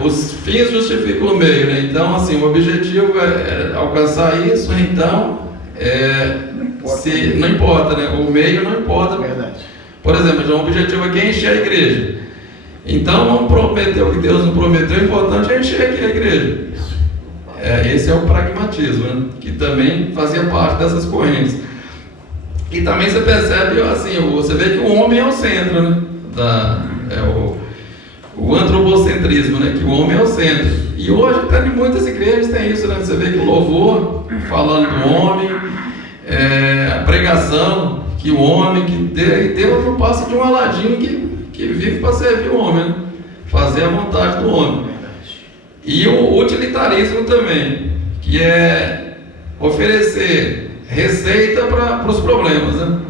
os fins justificam o meio, né? Então, assim, o objetivo é alcançar isso, então, não importa, né? O meio não importa. Verdade. Por exemplo, o objetivo aqui é encher a igreja. Então, vamos prometer o que Deus não prometeu, o importante é encher aqui a igreja. Esse é o pragmatismo, né? Que também fazia parte dessas correntes. E também você percebe, assim, você vê que o homem é o centro, né? O antropocentrismo, né? Que o homem é o centro. E hoje, até em muitas igrejas tem isso, né? Você vê que o louvor, falando do homem, a pregação, que o homem, que Deus não passa de um aladinho que vive para servir o homem, né? Fazer a vontade do homem. E o utilitarismo também, que é oferecer receita para os problemas, né?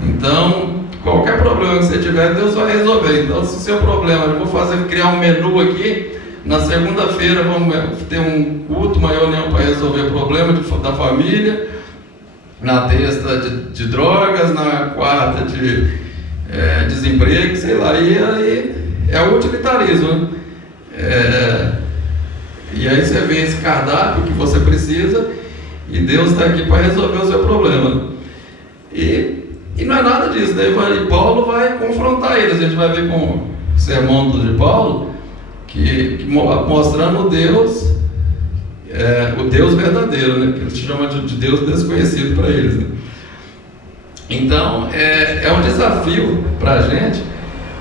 Então, qualquer problema que você tiver, Deus vai resolver. Então, se o seu problema, eu vou criar um menu aqui, na segunda-feira vamos ter um culto, uma reunião para resolver o problema da família, na terça de drogas, na quarta de desemprego, sei lá, e aí é o utilitarismo, né? E aí você vê esse cardápio que você precisa e Deus está aqui para resolver o seu problema. E não é nada disso, né? E Paulo vai confrontar eles. A gente vai ver com o sermão de Paulo que mostrando o Deus verdadeiro, né? Que ele chama de Deus desconhecido para eles, né? Então é um desafio para a gente,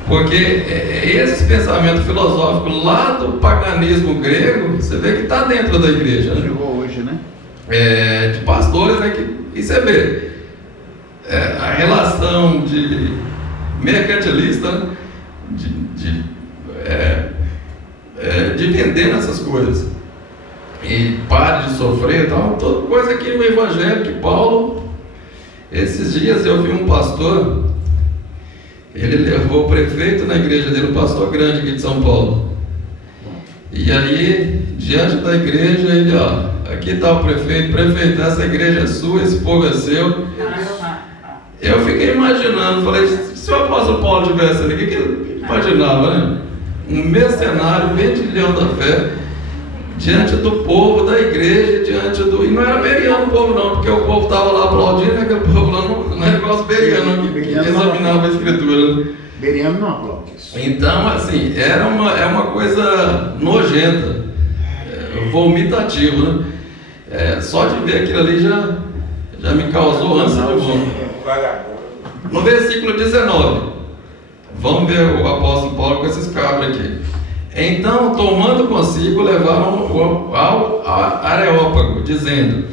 porque esse pensamento filosófico lá do paganismo grego, você vê que está dentro da igreja, né? Chegou hoje, né? De pastores, né? E você vê a relação de mercantilista, né? De vender essas coisas e pare de sofrer, tal, toda coisa que o evangelho que Paulo, esses dias eu vi um pastor. Ele levou o prefeito na igreja dele, um pastor grande aqui de São Paulo. E aí, diante da igreja, ele, aqui está o prefeito, essa igreja é sua, esse povo é seu. Eu fiquei imaginando, falei, se o apóstolo Paulo tivesse ali, o que ele imaginava, né? Um mercenário, vendilhão da fé, diante do povo, da igreja, e não era beriano o povo não, porque o povo estava lá aplaudindo, né? Aquele povo lá não é negócio beriano, que examinava a escritura. Beriano não aplaude isso. Então, assim, é uma coisa nojenta, vomitativa, né? Só de ver aquilo ali já me causou ânsia de vômito. No versículo 19, vamos ver o apóstolo Paulo com esses cabras aqui. Então, tomando consigo, levaram ao Areópago, dizendo: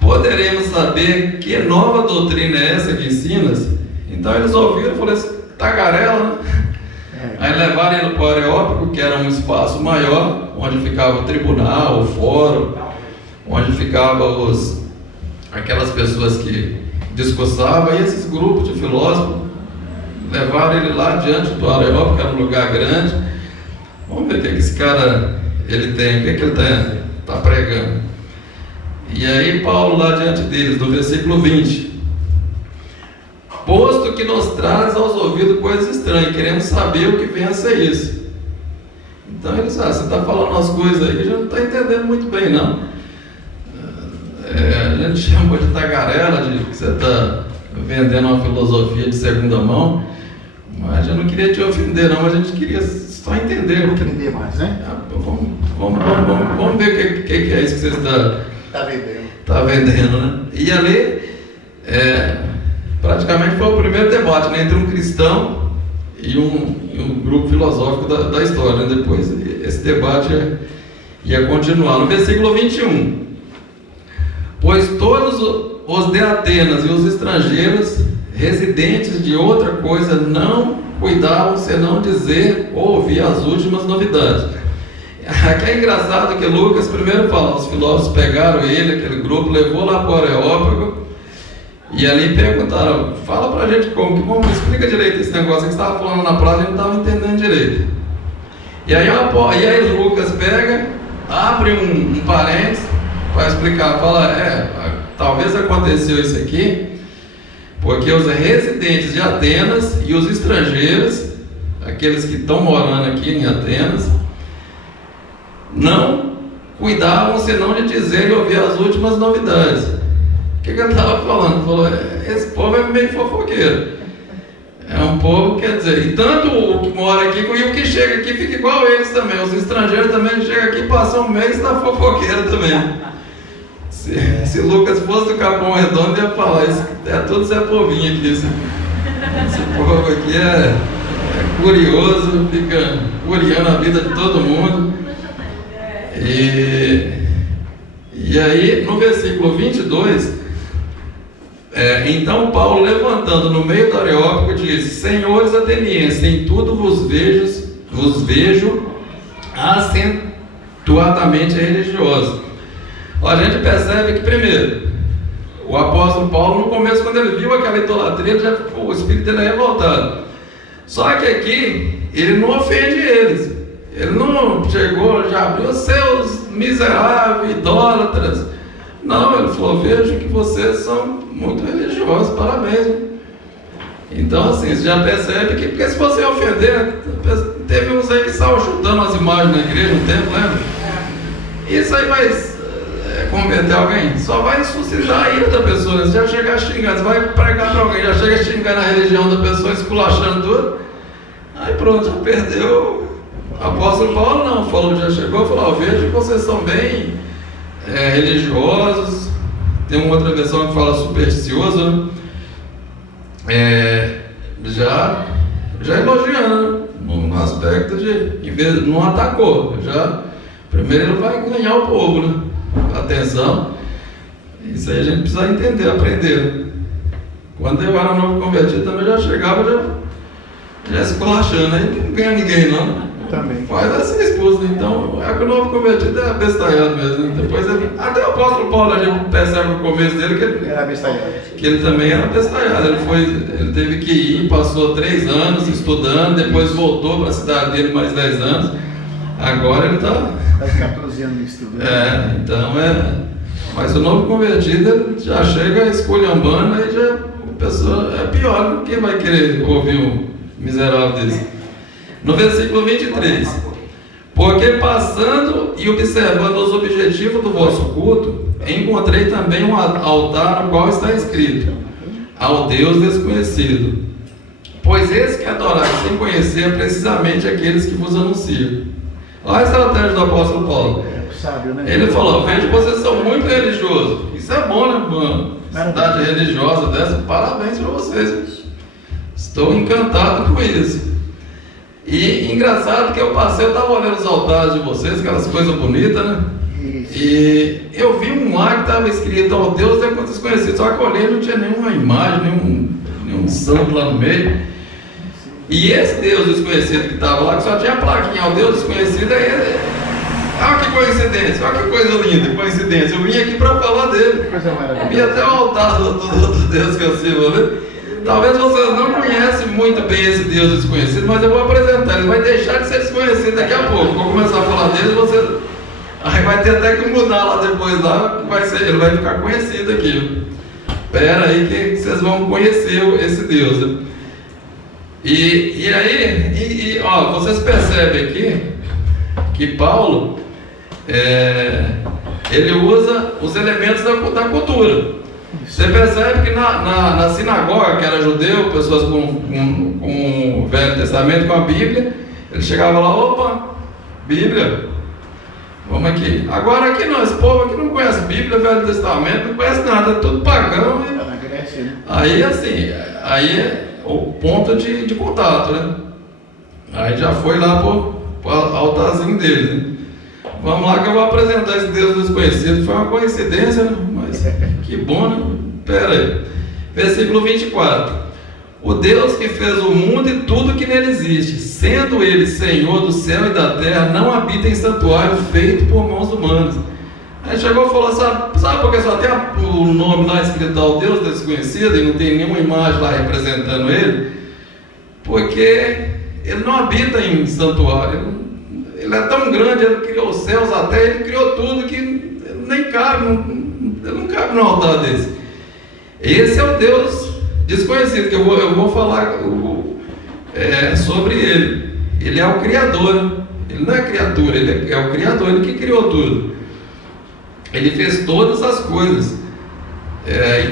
poderemos saber que nova doutrina é essa que ensinas? Então eles ouviram e falaram assim, tagarela, né? Aí levaram ele para o Areópago, que era um espaço maior, onde ficava o tribunal, o fórum, onde ficavam aquelas pessoas que discursavam, e esses grupos de filósofos levaram ele lá diante do Areópago, que era um lugar grande. Vamos ver o que esse cara ele tem, o que ele está pregando. E aí Paulo lá diante deles, no versículo 20: posto que nos traz aos ouvidos coisas estranhas, queremos saber o que vem a ser isso. Então eles, você está falando umas coisas aí que a gente não está entendendo muito bem não. A gente chamou de tagarela, de que você está vendendo uma filosofia de segunda mão, mas eu não queria te ofender não, mas a gente queria só entender. Entender mais, né? Vamos ver o que é isso que você está vendendo, né? E ali, praticamente foi o primeiro debate, né, entre um cristão e um grupo filosófico da história, né? Depois esse debate ia continuar. No versículo 21, pois todos os de Atenas e os estrangeiros residentes de outra coisa não cuidavam senão dizer ou ouvir as últimas novidades. Aqui é engraçado que Lucas primeiro fala, os filósofos pegaram ele, aquele grupo, levou lá para o Areópago e ali perguntaram, fala pra gente como explica direito esse negócio que você estava falando na praça, a gente não estava entendendo direito. E aí Lucas pega, abre um parênteses para explicar, fala, talvez aconteceu isso aqui, porque os residentes de Atenas e os estrangeiros, aqueles que estão morando aqui em Atenas, não cuidavam senão de dizer e ouvir as últimas novidades. O que ele estava falando? Ele falou, esse povo é meio fofoqueiro. É um povo, quer dizer, e tanto o que mora aqui e o que chega aqui fica igual a eles também. Os estrangeiros também chegam aqui, passam um mês e está fofoqueiro também. Se Lucas fosse do Capão Redondo, ia falar, isso é tudo Zé Povinho aqui. Esse povo aqui é curioso, fica curiando a vida de todo mundo. E aí, no versículo 22, então Paulo, levantando no meio do Areópago, disse: Senhores atenienses, em tudo vos vejo acentuadamente religiosos. A gente percebe que, primeiro, o apóstolo Paulo, no começo, quando ele viu aquela idolatria, o espírito dele é revoltado. Só que aqui, ele não ofende eles. Ele não chegou, já abriu seus miseráveis, idólatras. Não, ele falou, vejo que vocês são muito religiosos, parabéns. Então, assim, você já percebe que, porque se você ofender, teve uns aí que estavam chutando as imagens na igreja um tempo, lembra? Isso aí vai converter alguém? Só vai suscitar a ira da pessoa, né? Você já chega xingando, você vai pregar para alguém, já chega xingando a religião da pessoa, esculachando tudo, aí pronto, já perdeu. O apóstolo Paulo não, falou, já chegou e falou, vejo que vocês são bem religiosos. Tem uma outra versão que fala supersticioso, né? Já elogiando, no aspecto de, em vez, não atacou, primeiro ele vai ganhar o povo, né? Atenção, isso aí a gente precisa entender, aprender. Quando eu era novo convertido também já chegava já esculachando, aí não ganha ninguém não. Também. Faz assim expulso, né? Então é que o novo convertido é abestalhado mesmo. Depois até o apóstolo Paulo, a gente percebe no começo dele que ele era abestalhado. Que ele também era abestalhado. Ele teve que ir, passou 3 anos estudando, depois voltou para a cidade dele mais 10 anos. Agora ele está. Faz 14 anos estudando. Então mas o novo convertido ele já chega esculhambando, aí já a pessoa é pior do que vai querer ouvir um miserável desse. No versículo 23, porque passando e observando os objetivos do vosso culto, encontrei também um altar no qual está escrito, ao Deus desconhecido. Pois esse que adorai sem conhecer é precisamente aqueles que vos anunciam. Olha a estratégia do apóstolo Paulo. Sábio, né? Ele falou, vejo que vocês são muito religiosos. Isso é bom, né, mano? Cidade religiosa dessa, parabéns para vocês. Estou encantado com isso. E engraçado que eu estava olhando os altares de vocês, aquelas coisas bonitas, né? Isso. E eu vi um lá que estava escrito, ó, Deus é desconhecido, só que eu olhei, não tinha nenhuma imagem, nenhum santo lá no meio. E esse Deus desconhecido que estava lá, que só tinha a plaquinha, ó, Deus desconhecido, aí olha que coincidência, olha que coisa linda, coincidência. Eu vim aqui para falar dele. Vi até o altar do Deus que eu sirvo ali. Talvez vocês não conhecem muito bem esse Deus desconhecido, mas eu vou apresentar. Ele vai deixar de ser desconhecido daqui a pouco. Vou começar a falar dele, aí vai ter até que mudar lá depois, ele vai ficar conhecido aqui. Espera aí que vocês vão conhecer esse Deus. E aí, vocês percebem aqui que Paulo, ele usa os elementos da cultura. Você percebe que na sinagoga, que era judeu, pessoas com o Velho Testamento, com a Bíblia, ele chegava lá, opa, Bíblia, vamos aqui. Agora aqui não, esse povo aqui não conhece Bíblia, Velho Testamento, não conhece nada, é tudo pagão. Na Grécia, né? Aí é o ponto de contato, né? Aí já foi lá pro altarzinho dele, né? Vamos lá que eu vou apresentar esse Deus desconhecido. Foi uma coincidência, né? Mas que bom, né? Pera aí. Versículo 24. O Deus que fez o mundo e tudo que nele existe, sendo ele Senhor do céu e da terra, não habita em santuário feito por mãos humanas. Aí chegou e falou, sabe por que só tem o nome lá escrito ao Deus desconhecido e não tem nenhuma imagem lá representando ele? Porque ele não habita em santuário, ele não ele é tão grande, ele criou os céus, a terra, ele criou tudo que nem cabe, ele não cabe no altar desse. Esse é o Deus desconhecido, que eu vou falar sobre ele. Ele é o Criador, ele não é criatura, ele é o Criador, ele que criou tudo. Ele fez todas as coisas.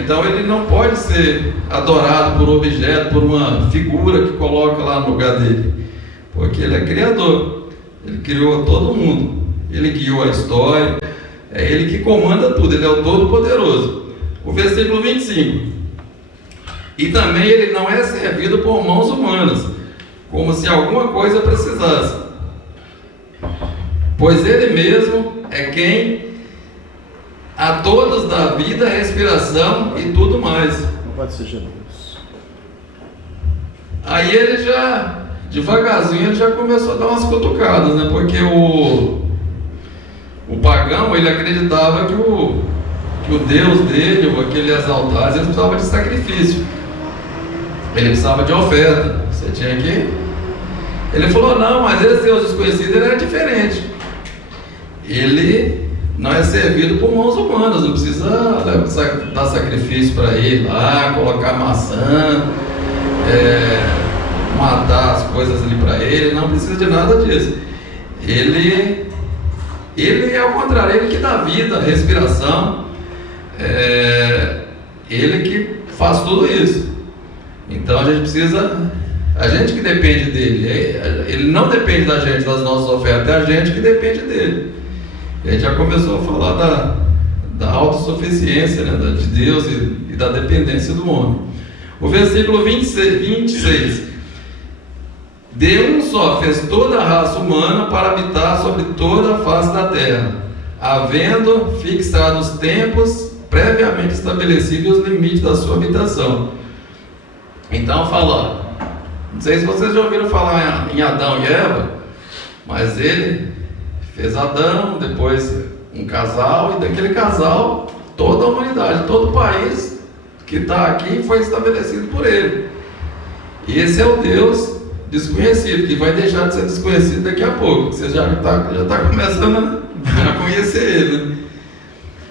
Então ele não pode ser adorado por objeto, por uma figura que coloca lá no lugar dele, porque ele é Criador, ele criou todo mundo, ele guiou a história, é ele que comanda tudo, ele é o Todo-Poderoso. O versículo 25: e também ele não é servido por mãos humanas, como se alguma coisa precisasse, pois ele mesmo é quem a todos dá vida, respiração e tudo mais. Não pode ser Jesus. Aí ele já, devagarzinho, ele já começou a dar umas cutucadas, né? Porque o pagão, ele acreditava que o Deus dele, ou aqueles altares, ele precisava de sacrifício, ele precisava de oferta. Você tinha que... Ele falou: não, mas esse Deus desconhecido, ele é diferente, ele não é servido por mãos humanas, não precisa dar sacrifício para ele lá, colocar maçã, matar as coisas ali para ele, não precisa de nada disso. Ele é ao contrário, ele que dá vida, respiração, ele que faz tudo isso. Então a gente precisa, a gente que depende dele, ele não depende da gente, das nossas ofertas, é a gente que depende dele. E a gente já começou a falar da autossuficiência, né, de Deus e da dependência do homem. O versículo 26: de um só fez toda a raça humana para habitar sobre toda a face da terra, havendo fixado os tempos previamente estabelecidos e os limites da sua habitação. Então fala, não sei se vocês já ouviram falar em Adão e Eva, mas ele fez Adão, depois um casal, e daquele casal toda a humanidade, todo o país que está aqui foi estabelecido por ele. E esse é o Deus desconhecido, que vai deixar de ser desconhecido daqui a pouco. Você já está começando a conhecer ele, né?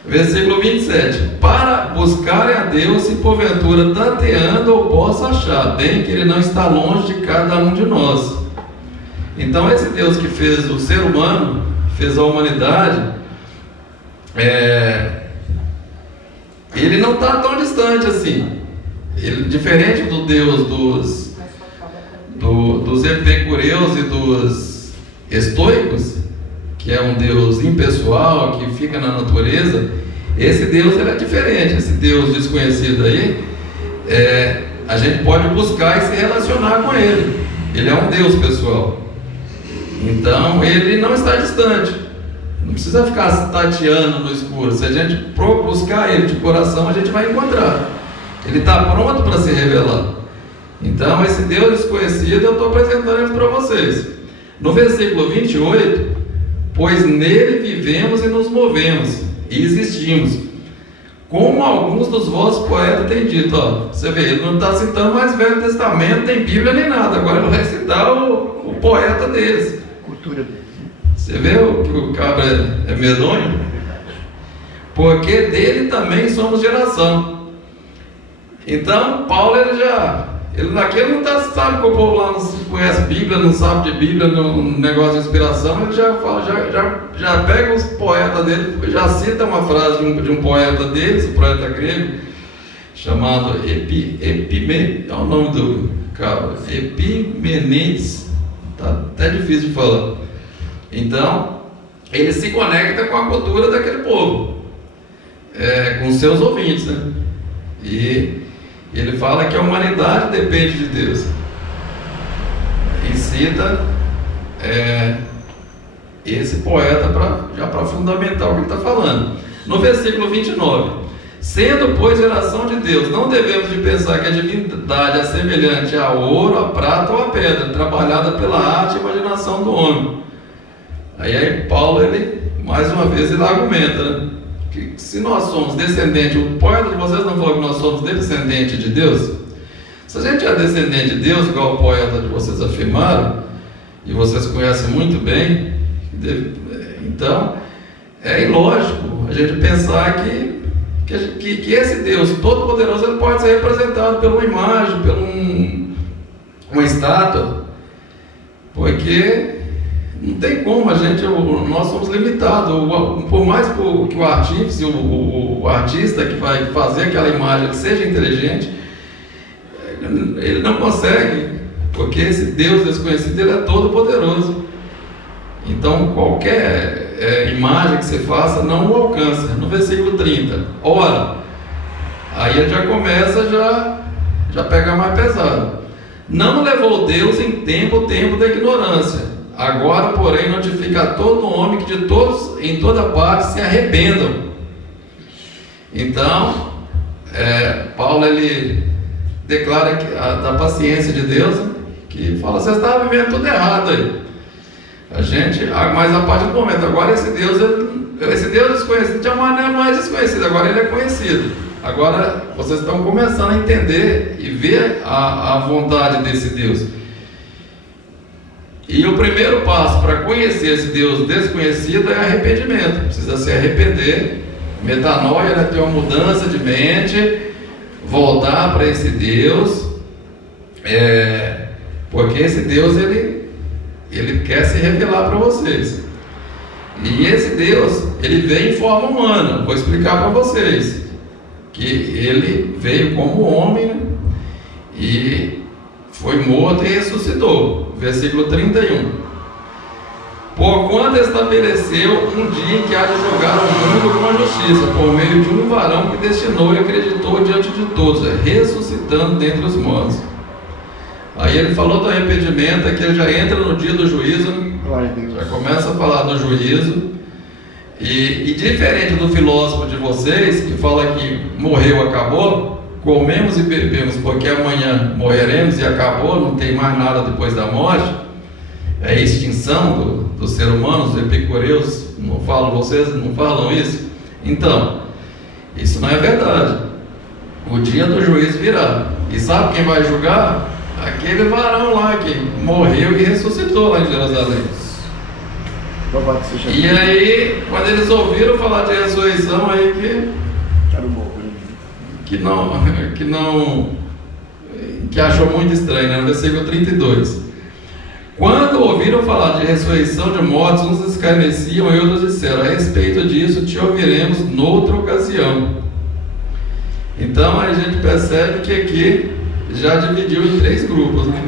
Versículo 27: para buscarem a Deus, se porventura tateando ou possa achar, bem que ele não está longe de cada um de nós. Então esse Deus que fez o ser humano, fez a humanidade, ele não está tão distante assim. Ele, diferente do Deus dos epicureus e dos estoicos, que é um Deus impessoal, que fica na natureza, esse Deus ele é diferente. Esse Deus desconhecido aí, a gente pode buscar e se relacionar com ele. Ele é um Deus pessoal. Então ele não está distante, não precisa ficar tateando no escuro. Se a gente buscar ele de coração, a gente vai encontrar. Ele está pronto para se revelar. Então esse Deus desconhecido, eu estou apresentando ele para vocês. No versículo 28: pois nele vivemos e nos movemos e existimos, como alguns dos vossos poetas têm dito. Você vê, ele não está citando mais Velho Testamento, nem Bíblia, nem nada. Agora ele vai citar o poeta deles. Cultura deles. Você vê que o cabra é medonho? Porque dele também somos geração. Então Paulo, ele naquele não sabe que o povo lá não conhece Bíblia, não sabe de Bíblia, no negócio de inspiração. Ele já fala, já pega os poetas dele, já cita uma frase de um poeta deles, o poeta grego, chamado Epimenides, é o nome do cabra, Epimenides, tá até difícil de falar. Então ele se conecta com a cultura daquele povo, com seus ouvintes, né? E ele fala que a humanidade depende de Deus. E cita esse poeta para fundamentar o que ele está falando. No versículo 29: sendo, pois, geração de Deus, não devemos de pensar que a divindade é semelhante ao ouro, à prata ou à pedra, trabalhada pela arte e imaginação do homem. Aí Paulo, mais uma vez, ele argumenta, né? Que se nós somos descendentes, o poeta de vocês não falou que nós somos descendentes de Deus? Se a gente é descendente de Deus, igual o poeta de vocês afirmaram, e vocês conhecem muito bem, Então, é ilógico a gente pensar que esse Deus Todo-Poderoso ele pode ser representado por uma imagem, por uma estátua, porque não tem como, nós somos limitados. Por mais que o artífice, o artista que vai fazer aquela imagem seja inteligente, ele não consegue, porque esse Deus desconhecido ele é todo poderoso. Então qualquer imagem que você faça não o alcança. No versículo 30, ora, aí ele já começa já pega mais pesado. Não levou Deus em tempo o tempo da ignorância, agora porém notifica a todo homem que de todos em toda parte se arrependam. Então Paulo ele declara da paciência de Deus, que fala: você está vivendo tudo errado aí. Mas a partir do momento, agora esse Deus desconhecido já não é mais desconhecido, agora ele é conhecido. Agora vocês estão começando a entender e ver a vontade desse Deus. E o primeiro passo para conhecer esse Deus desconhecido é arrependimento. Precisa se arrepender, metanoia, né? Ter uma mudança de mente, voltar para esse Deus, porque esse Deus ele quer se revelar para vocês. E esse Deus ele veio em forma humana. Vou explicar para vocês que ele veio como homem, né? E foi morto e ressuscitou. Versículo 31. Porquanto estabeleceu um dia em que há de julgar o mundo com a justiça, por meio de um varão que destinou e acreditou diante de todos, ressuscitando dentre os mortos. Aí ele falou do arrependimento, que ele já entra no dia do juízo, já começa a falar do juízo. E diferente do filósofo de vocês, que fala que morreu, acabou, comemos e bebemos porque amanhã morreremos e acabou, não tem mais nada depois da morte, é a extinção do ser humano. Os epicureus vocês não falam isso? Então, isso não é verdade. O dia do juízo virá, e sabe quem vai julgar? Aquele varão lá que morreu e ressuscitou lá em Jerusalém. E aí, quando eles ouviram falar de ressurreição, aí que achou muito estranho, né? No versículo 32. Quando ouviram falar de ressurreição de mortos, uns escarneciam e outros disseram: a respeito disso te ouviremos noutra ocasião. Então a gente percebe que aqui já dividiu em 3 grupos, né?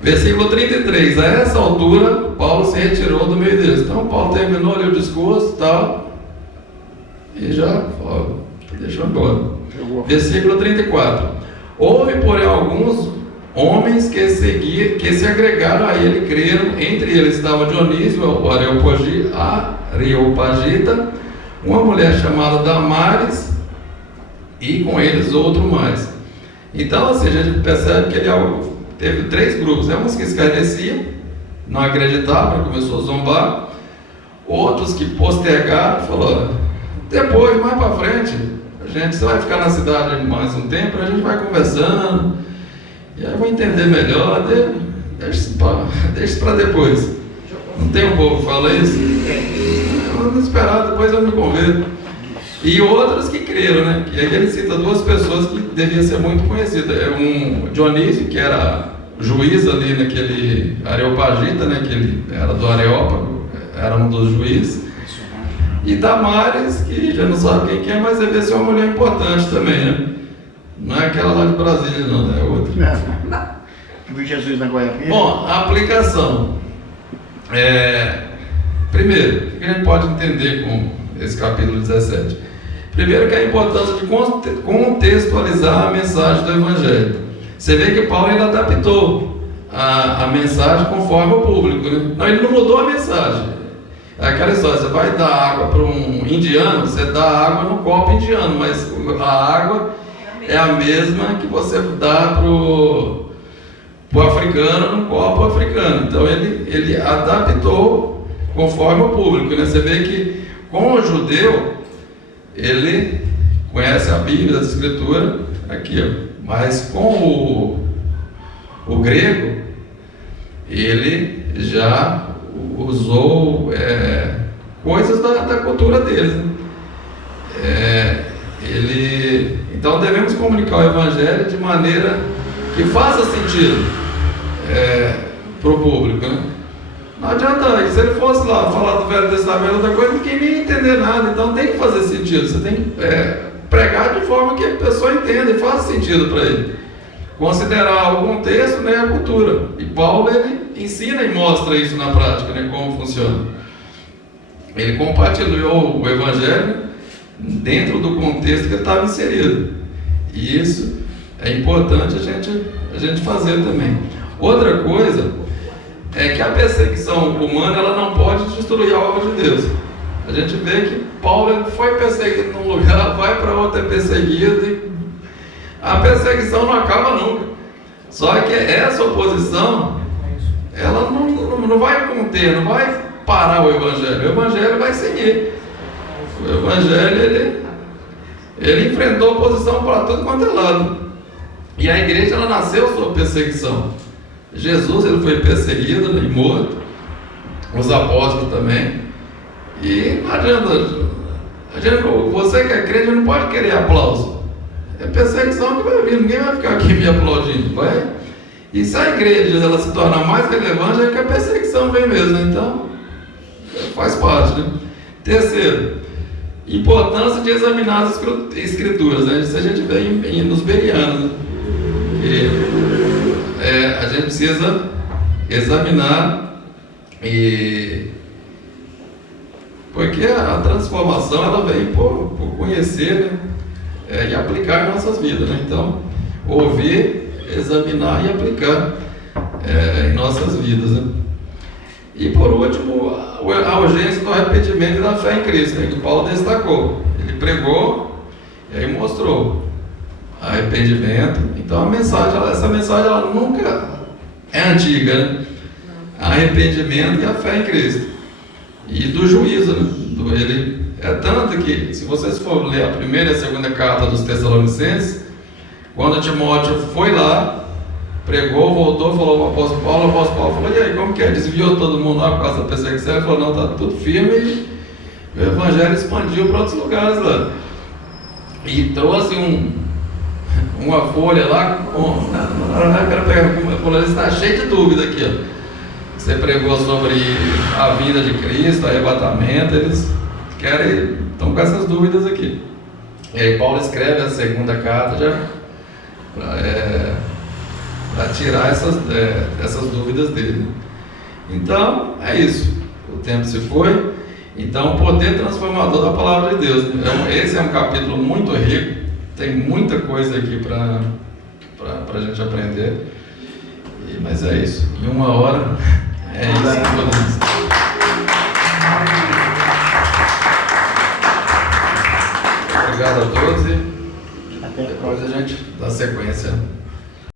Versículo 33. A essa altura Paulo se retirou do meio deles. Então Paulo terminou ali o discurso e tal, e já deixou embora. Versículo 34. Houve, porém, alguns homens que se agregaram a ele, creram. Entre eles estava Dionísio, o Areopagita, uma mulher chamada Damares, e com eles outro mais. Então, assim, a gente percebe que ele teve 3 grupos, né? Uns que escarneciam, não acreditavam, começou a zombar. Outros que postergaram, falou: depois, mais para frente, você vai ficar na cidade mais um tempo, a gente vai conversando, e aí eu vou entender melhor, deixa isso para depois. Não tem um povo que fala isso? Vamos esperar, depois eu me converto. E outros que creram, né? E aí ele cita 2 pessoas que deviam ser muito conhecidas. Um Dionísio, que era juiz ali naquele Areopagita, né? Que ele era do Areópago, era um dos juízes. E Damares, que já não sabe quem é, mas deve ser uma mulher importante também, né? Não é aquela lá de Brasília, não, é outra. Que viu Jesus na Goiabinha? Bom, a aplicação. Primeiro, o que a gente pode entender com esse capítulo 17? Primeiro, que é a importância de contextualizar a mensagem do Evangelho. Você vê que Paulo ele adaptou a mensagem conforme o público, né? Não, ele não mudou a mensagem. É aquela história: você vai dar água para um indiano, você dá água no copo indiano, mas a água é a mesma que você dá para o africano no copo africano. Então ele adaptou conforme o público, né? Você vê que com o judeu ele conhece a Bíblia, a Escritura, aqui, ó. Mas com o grego ele já usou coisas da cultura deles, né? Então devemos comunicar o Evangelho de maneira que faça sentido para o público, né? Não adianta, se ele fosse lá falar do Velho Testamento, outra coisa, ninguém nem ia entender nada. Então tem que fazer sentido, você tem que pregar de forma que a pessoa entenda e faça sentido para ele. Considerar o contexto, né, a cultura. E Paulo, ele ensina e mostra isso na prática, né, como funciona. Ele compartilhou o Evangelho dentro do contexto que ele estava inserido. E isso é importante a gente fazer também. Outra coisa é que a perseguição humana, ela não pode destruir a obra de Deus. A gente vê que Paulo foi perseguido num lugar, vai para outro, é perseguido, e a perseguição não acaba nunca. Só que essa oposição, ela não vai conter, não vai parar o Evangelho. O Evangelho vai seguir. O Evangelho, ele enfrentou oposição para tudo quanto é lado. E a igreja, ela nasceu sob perseguição. Jesus, ele foi perseguido, né, e morto. Os apóstolos também. E não adianta. Você que é crente não pode querer aplauso. É perseguição que vai vir. Ninguém vai ficar aqui me aplaudindo. Vai? E se a igreja ela se tornar mais relevante, é que a perseguição vem mesmo. Então, faz parte, né? Terceiro, importância de examinar as escrituras, né? Isso a gente vê nos bereanos, né? A gente precisa examinar, porque a transformação, ela vem por conhecer, né? E aplicar em nossas vidas, né? Então, ouvir, examinar e aplicar em nossas vidas, né? E por último, a urgência do arrependimento e da fé em Cristo, né, que Paulo destacou. Ele pregou e aí mostrou arrependimento. Então essa mensagem ela nunca é antiga, né? Arrependimento e a fé em Cristo. E do juízo, né? Ele é tanto que, se vocês forem ler a primeira e a segunda carta dos Tessalonicenses, quando Timóteo foi lá, pregou, voltou, falou para o apóstolo Paulo falou: e aí, como que é? Desviou todo mundo lá por causa da perseguição? Ele falou: não, está tudo firme, e o Evangelho expandiu para outros lugares lá. E trouxe uma folha lá, está cheia de dúvida aqui, ó. Você pregou sobre a vinda de Cristo, arrebatamento, eles estão com essas dúvidas aqui. E aí Paulo escreve a segunda carta já para tirar essas dúvidas dele. Então, é isso. O tempo se foi. Então, o poder transformador da palavra de Deus. Então, esse é um capítulo muito rico. Tem muita coisa aqui para a gente aprender. Mas é isso. Em 1 hora, é isso. Obrigado a todos e depois a gente dá sequência.